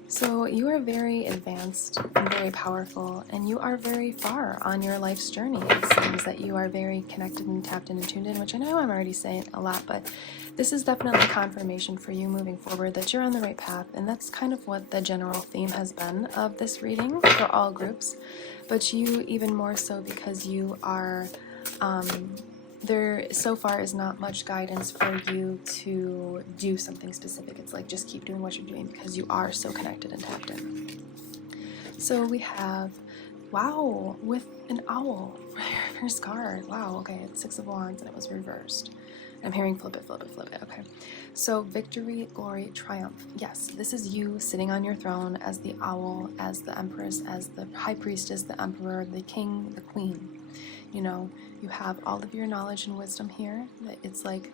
So you are very advanced and very powerful, and you are very far on your life's journey. It seems that you are very connected and tapped in and tuned in, which I know I'm already saying a lot, but This is definitely confirmation for you moving forward that you're on the right path, and that's kind of what the general theme has been of this reading for all groups, but you even more so because you are, there so far is not much guidance for you to do something specific. It's like just keep doing what you're doing because you are so connected and tapped in. So we have, wow, with an owl for your first card. Wow, okay, it's 6 of Wands and it was reversed. I'm hearing flip it, flip it, flip it. Okay. So victory, glory, triumph. Yes, this is you sitting on your throne as the owl, as the empress, as the high priestess, the emperor, the king, the queen. You know, you have all of your knowledge and wisdom here. It's like,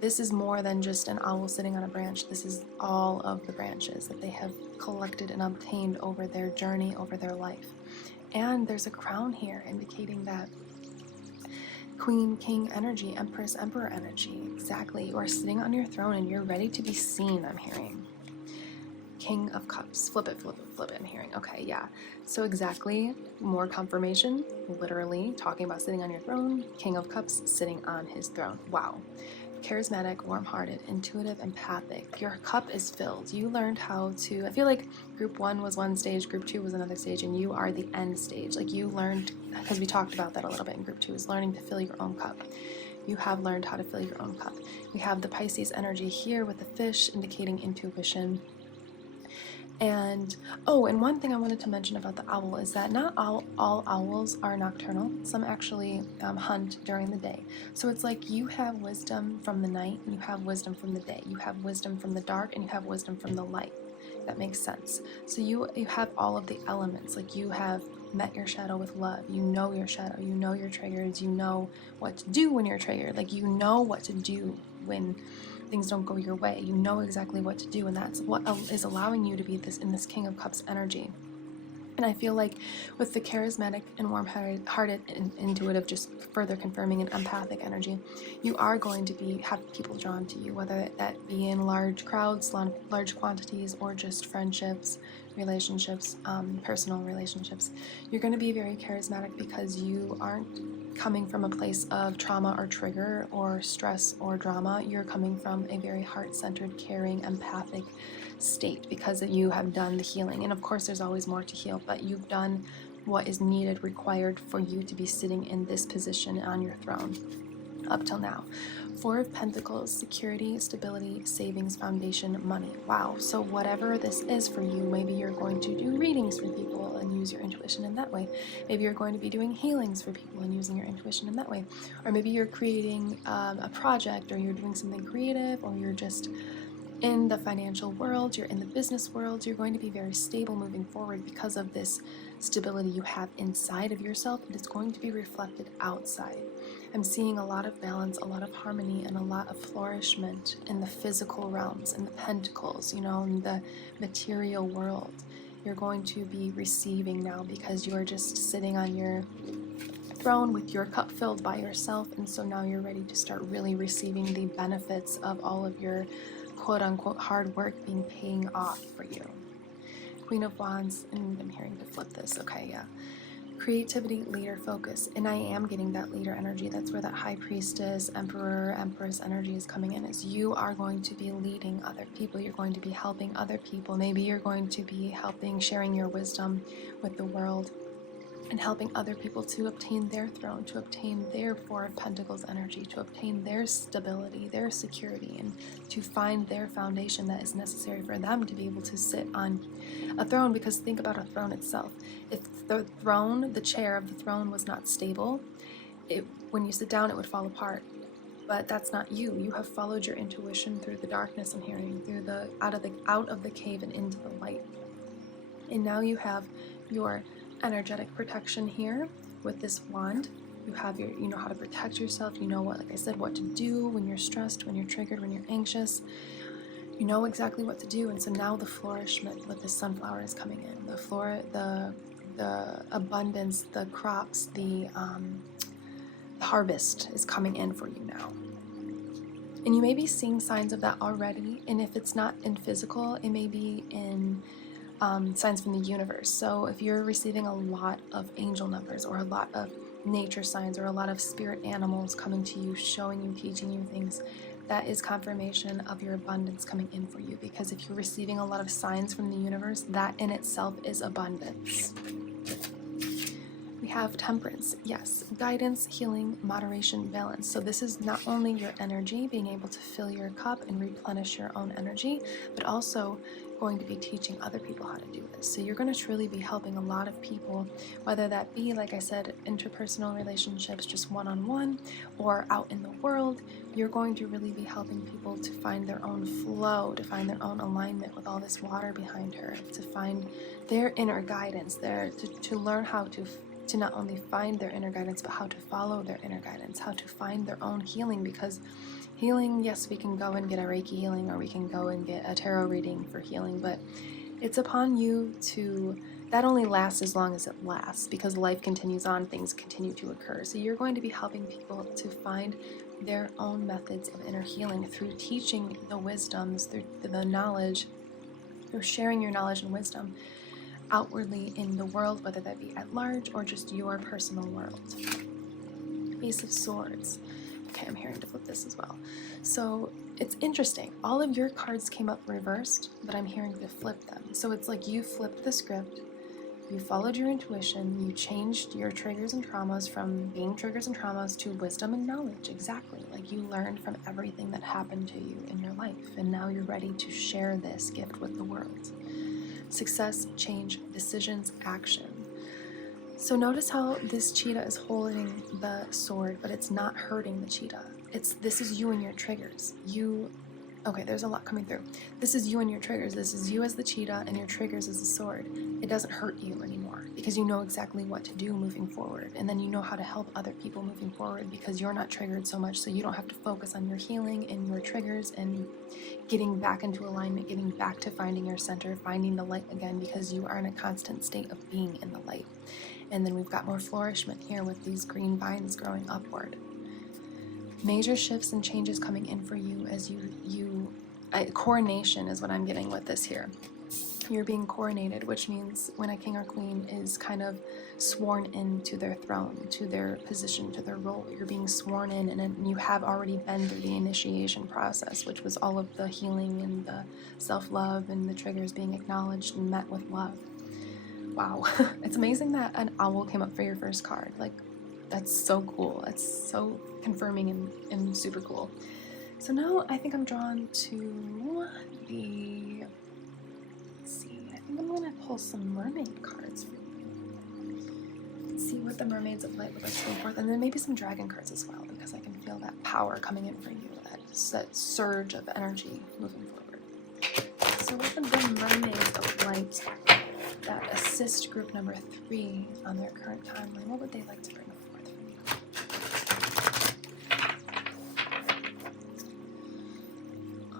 this is more than just an owl sitting on a branch. This is all of the branches that they have collected and obtained over their journey, over their life. And there's a crown here indicating that Queen, King energy, Empress, Emperor energy. Exactly. You are sitting on your throne and you're ready to be seen, I'm hearing. King of Cups. Flip it, flip it, flip it, I'm hearing. Okay, yeah. So exactly, more confirmation. Literally talking about sitting on your throne. King of Cups sitting on his throne. Wow. Charismatic, warm-hearted, intuitive, empathic. Your cup is filled. You learned how to, I feel like group 1 was one stage, group 2 was another stage, and you are the end stage. Like you learned, because we talked about that a little bit in group 2, is learning to fill your own cup. You have learned how to fill your own cup. We have the Pisces energy here with the fish indicating intuition. And oh, and one thing I wanted to mention about the owl is that not all owls are nocturnal. Some actually hunt during the day. So it's like you have wisdom from the night and you have wisdom from the day. You have wisdom from the dark and you have wisdom from the light. That makes sense. So you have all of the elements. Like you have met your shadow with love. You know your shadow. You know your triggers. You know what to do when you're triggered. Like you know what to do when things don't go your way. You know exactly what to do, and that's what is allowing you to be in this King of Cups energy. And I feel like with the charismatic and warm-hearted and intuitive, just further confirming an empathic energy, you are going to have people drawn to you, whether that be in large crowds, large quantities, or just friendships, relationships, personal relationships. You're going to be very charismatic because you aren't coming from a place of trauma or trigger or stress or drama. You're coming from a very heart-centered, caring, empathic state because you have done the healing. And of course there's always more to heal, but you've done what is needed, required for you to be sitting in this position on your throne up till now. 4 of Pentacles, security, stability, savings, foundation, money. Wow. So whatever this is for you, maybe you're going to do readings for people and use your intuition in that way. Maybe you're going to be doing healings for people and using your intuition in that way. Or maybe you're creating a project, or you're doing something creative, or you're just in the financial world, you're in the business world. You're going to be very stable moving forward because of this stability you have inside of yourself, and it's going to be reflected outside. I'm seeing a lot of balance, a lot of harmony, and a lot of flourishment in the physical realms, in the pentacles, you know, in the material world. You're going to be receiving now because you are just sitting on your throne with your cup filled by yourself, and so now you're ready to start really receiving the benefits of all of your quote-unquote hard work paying off for you. Queen of Wands, and I'm hearing to flip this. Okay, yeah. Creativity, leader, focus, and I am getting that leader energy. That's where that high priestess, emperor, empress energy is coming in. Is you are going to be leading other people. You're going to be helping other people. Maybe you're going to be helping, sharing your wisdom with the world, and helping other people to obtain their throne, to obtain their 4 of Pentacles energy, to obtain their stability, their security, and to find their foundation that is necessary for them to be able to sit on a throne. Because think about a throne itself. If the throne, the chair of the throne was not stable, when you sit down it would fall apart. But that's not you. You have followed your intuition through the darkness, I'm hearing, through the out of the cave and into the light. And now you have your energetic protection here with this wand. You know how to protect yourself. You know what, like I said, what to do when you're stressed, when you're triggered, when you're anxious. You know exactly what to do. And so now the flourishment with the sunflower is coming in. The flora, the abundance, the crops, the harvest is coming in for you now. And you may be seeing signs of that already. And if it's not in physical, it may be in signs from the universe. So if you're receiving a lot of angel numbers, or a lot of nature signs, or a lot of spirit animals coming to you, showing you, teaching you things, that is confirmation of your abundance coming in for you, because if you're receiving a lot of signs from the universe, that in itself is abundance. We have temperance, yes, guidance, healing, moderation, balance. So this is not only your energy, being able to fill your cup and replenish your own energy, but also going to be teaching other people how to do this. So you're going to truly be helping a lot of people, whether that be, like I said, interpersonal relationships, just one-on-one, or out in the world. You're going to really be helping people to find their own flow, to find their own alignment with all this water behind her, to find their inner guidance, to learn how to not only find their inner guidance, but how to follow their inner guidance, how to find their own healing. Because healing, yes, we can go and get a Reiki healing, or we can go and get a tarot reading for healing, but it's upon you to, that only lasts as long as it lasts, because life continues on, things continue to occur. So you're going to be helping people to find their own methods of inner healing through teaching the wisdoms, through the knowledge, through sharing your knowledge and wisdom outwardly in the world, whether that be at large or just your personal world. Ace of Swords. Okay, I'm hearing to flip this as well. So it's interesting. All of your cards came up reversed, but I'm hearing to flip them. So it's like you flipped the script, you followed your intuition, you changed your triggers and traumas from being triggers and traumas to wisdom and knowledge. Exactly. Like you learned from everything that happened to you in your life, and now you're ready to share this gift with the world. Success, change, decisions, action. So notice how this cheetah is holding the sword, but it's not hurting the cheetah. This is you and your triggers. Okay, there's a lot coming through. This is you and your triggers. This is you as the cheetah and your triggers as the sword. It doesn't hurt you anymore because you know exactly what to do moving forward. And then you know how to help other people moving forward because you're not triggered so much, so you don't have to focus on your healing and your triggers and getting back into alignment, getting back to finding your center, finding the light again, because you are in a constant state of being in the light. And then we've got more flourishment here with these green vines growing upward. Major shifts and changes coming in for you as coronation is what I'm getting with this here. You're being coronated, which means when a king or queen is kind of sworn into their throne, to their position, to their role, you're being sworn in, and you have already been through the initiation process, which was all of the healing and the self-love and the triggers being acknowledged and met with love. Wow. It's amazing that an owl came up for your first card. Like, that's so cool. That's so confirming and super cool. So now I think I'm drawn to the, let's see, I think I'm going to pull some mermaid cards for you. Let's see what the mermaids of light would like to go forth, and then maybe some dragon cards as well, because I can feel that power coming in for you, that surge of energy moving forward. So what would the mermaids of light that assist group number 3 on their current timeline, what would they like to bring forth from you?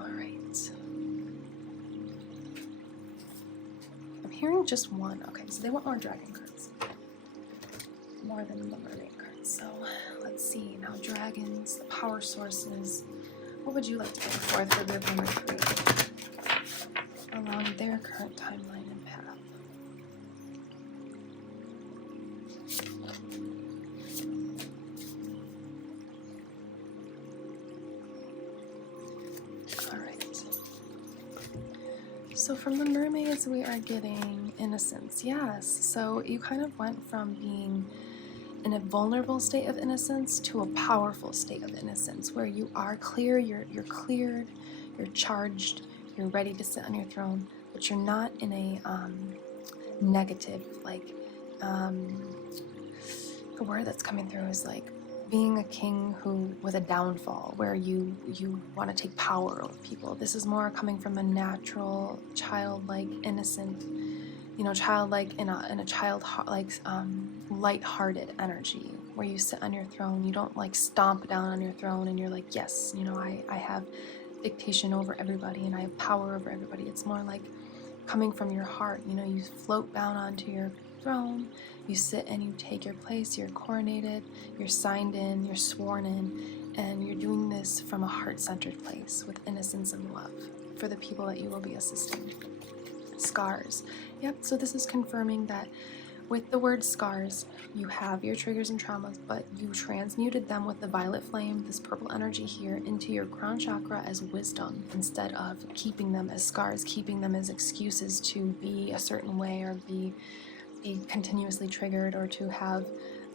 Alright. I'm hearing just one. Okay, so they want more dragon cards. More than the mermaid cards. So let's see. Now dragons, the power sources. What would you like to bring forth for group number 3 along their current timeline and path? So from the mermaids, we are getting innocence. Yes. So you kind of went from being in a vulnerable state of innocence to a powerful state of innocence, where you are clear, you're cleared, you're charged, you're ready to sit on your throne, but you're not in a negative, like, the word that's coming through is like being a king who with a downfall, where you want to take power over people. This is more coming from a natural, childlike, innocent, childlike in a light-hearted energy, where you sit on your throne. You don't like stomp down on your throne and you're like, yes, I have dictation over everybody and I have power over everybody. It's more like coming from your heart. You float down onto your throne, you sit and you take your place, you're coronated, you're signed in, you're sworn in, and you're doing this from a heart-centered place with innocence and love for the people that you will be assisting. Scars. Yep, so this is confirming that With the word scars, you have your triggers and traumas, but you transmuted them with the violet flame, this purple energy here, into your crown chakra as wisdom, instead of keeping them as scars, keeping them as excuses to be a certain way or be continuously triggered or to have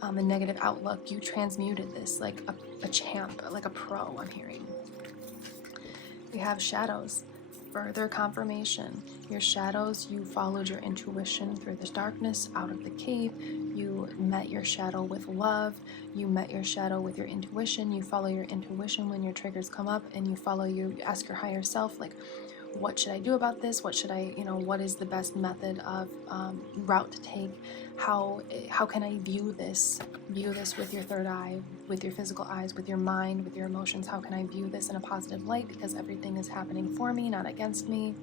a negative outlook. You transmuted this like a champ, like a pro, I'm hearing. We have shadows. Further confirmation. Your shadows, you followed your intuition through the darkness, out of the cave. You met your shadow with love. You met your shadow with your intuition. You follow your intuition when your triggers come up, and you ask your higher self, like, what should I do about this? What should I, what is the best method of route to take? How can I view this with your third eye, with your physical eyes, with your mind, with your emotions? How can I view this in a positive light? Because everything is happening for me, not against me,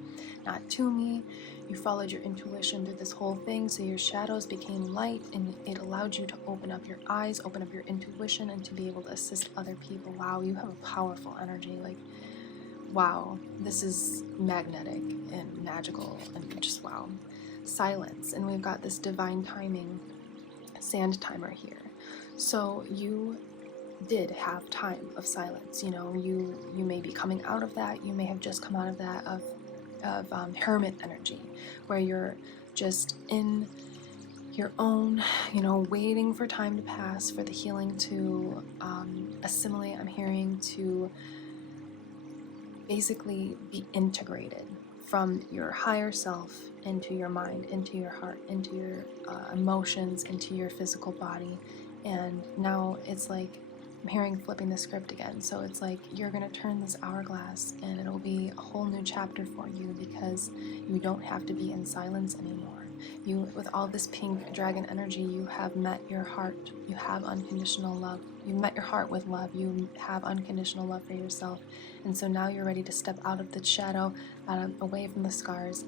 not to me. You followed your intuition through this whole thing, so your shadows became light, and it allowed you to open up your eyes, open up your intuition, and to be able to assist other people. Wow, you have a powerful energy. Like, wow, this is magnetic and magical and just wow. Silence, and we've got this divine timing sand timer here. So you did have time of silence. You may be coming out of that. You may have just come out of that of hermit energy, where you're just in your own, waiting for time to pass, for the healing to assimilate. I'm hearing to basically be integrated from your higher self into your mind, into your heart, into your emotions, into your physical body. And now it's like I'm hearing flipping the script again. So it's like you're going to turn this hourglass, and it'll be a whole new chapter for you, because you don't have to be in silence anymore. You, with all this pink dragon energy, you have met your heart. You have unconditional love. You met your heart with love. You have unconditional love for yourself. And so now you're ready to step out of the shadow, away from the scars,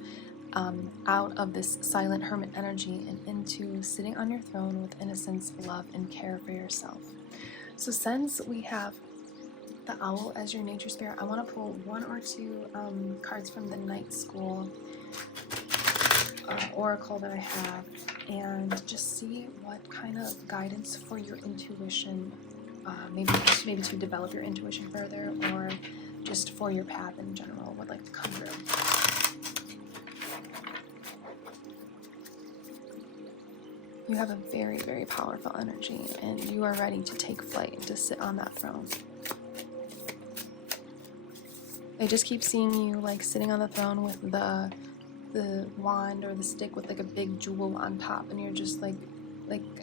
out of this silent hermit energy, and into sitting on your throne with innocence, love, and care for yourself. So since we have the owl as your nature spirit, I want to pull one or two cards from the night school oracle that I have, and just see what kind of guidance for your intuition, maybe to develop your intuition further, or just for your path in general, would like to come through. You have a very, very powerful energy, and you are ready to take flight and to sit on that throne. I just keep seeing you like sitting on the throne with the wand or the stick with like a big jewel on top, and you're just like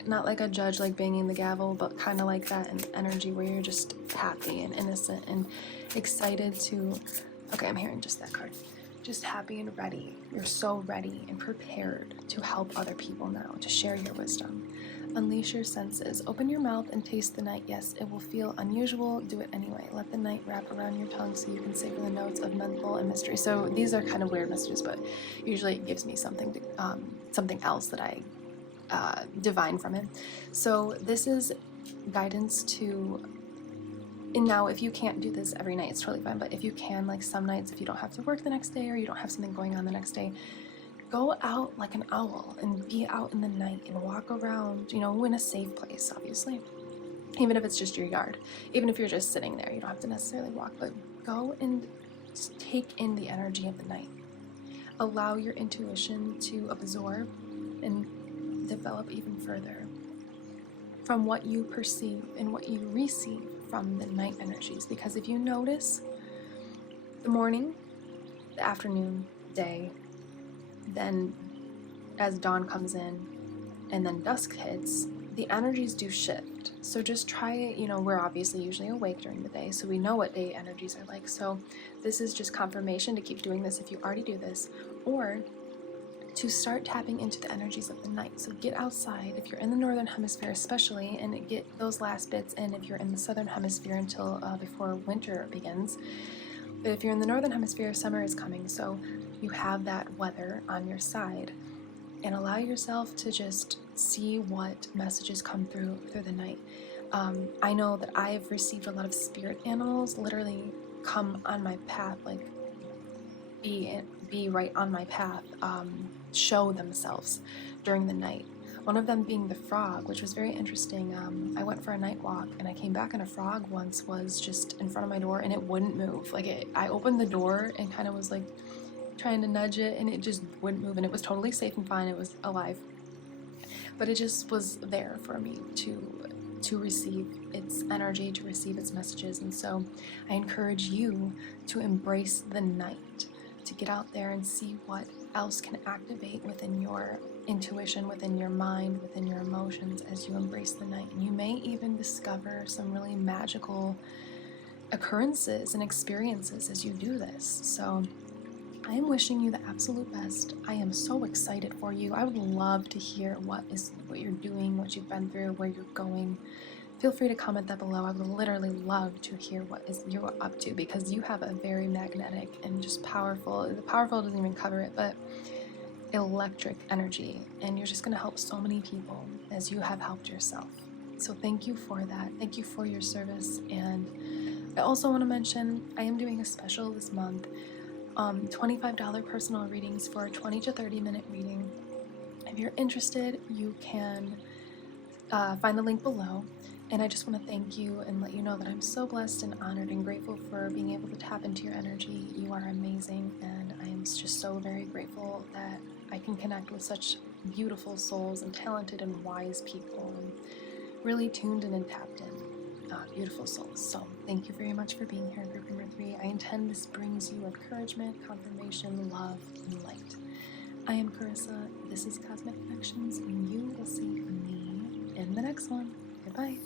not like a judge like banging the gavel, but kind of like that, an energy where you're just happy and innocent and excited to, okay, I'm hearing just that card, just happy and ready. You're so ready and prepared to help other people now, to share your wisdom. Unleash your senses. Open your mouth and taste the night. Yes, it will feel unusual. Do it anyway. Let the night wrap around your tongue so you can savor the notes of menthol and mystery. So these are kind of weird messages, but usually it gives me something else that I divine from it. So this is guidance to, and now if you can't do this every night, it's totally fine, but if you can, like some nights, if you don't have to work the next day or you don't have something going on the next day, go out like an owl and be out in the night and walk around, in a safe place, obviously. Even if it's just your yard, even if you're just sitting there, you don't have to necessarily walk, but go and take in the energy of the night. Allow your intuition to absorb and develop even further from what you perceive and what you receive from the night energies. Because if you notice, the morning, the afternoon, day, then as dawn comes in and then dusk hits, the energies do shift. So just try it. We're obviously usually awake during the day, so we know what day energies are like. So this is just confirmation to keep doing this if you already do this, or to start tapping into the energies of the night. So get outside if you're in the northern hemisphere especially, and get those last bits in if you're in the southern hemisphere until before winter begins. But if you're in the northern hemisphere, summer is coming, so you have that weather on your side, and allow yourself to just see what messages come through the night. I know that I've received a lot of spirit animals literally come on my path, like be right on my path, show themselves during the night, One of them being the frog, which was very interesting. I went for a night walk and I came back and a frog once was just in front of my door and it wouldn't move. Like I opened the door and kind of was like trying to nudge it and it just wouldn't move, and it was totally safe and fine. It was alive, but it just was there for me to receive its energy, to receive its messages. And so I encourage you to embrace the night, to get out there and see what else can activate within your intuition, within your mind, within your emotions as you embrace the night. And you may even discover some really magical occurrences and experiences as you do this. So I am wishing you the absolute best. I am so excited for you. I would love to hear what you're doing, what you've been through, where you're going. Feel free to comment that below. I would literally love to hear what you're up to, because you have a very magnetic and just powerful doesn't even cover it, but electric energy, and you're just going to help so many people as you have helped yourself. So thank you for that. Thank you for your service. And I also want to mention I am doing a special this month. $25 personal readings for a 20 to 30 minute reading. If you're interested, you can find the link below. And I just want to thank you and let you know that I'm so blessed and honored and grateful for being able to tap into your energy. You are amazing, and I am just so very grateful that I can connect with such beautiful souls and talented and wise people, and really tuned in and tapped in. Beautiful souls. So thank you very much for being here in group number 3. I intend this brings you encouragement, confirmation, love, and light. I am Carissa. This is Cosmic Connections, and you will see me in the next one. Goodbye.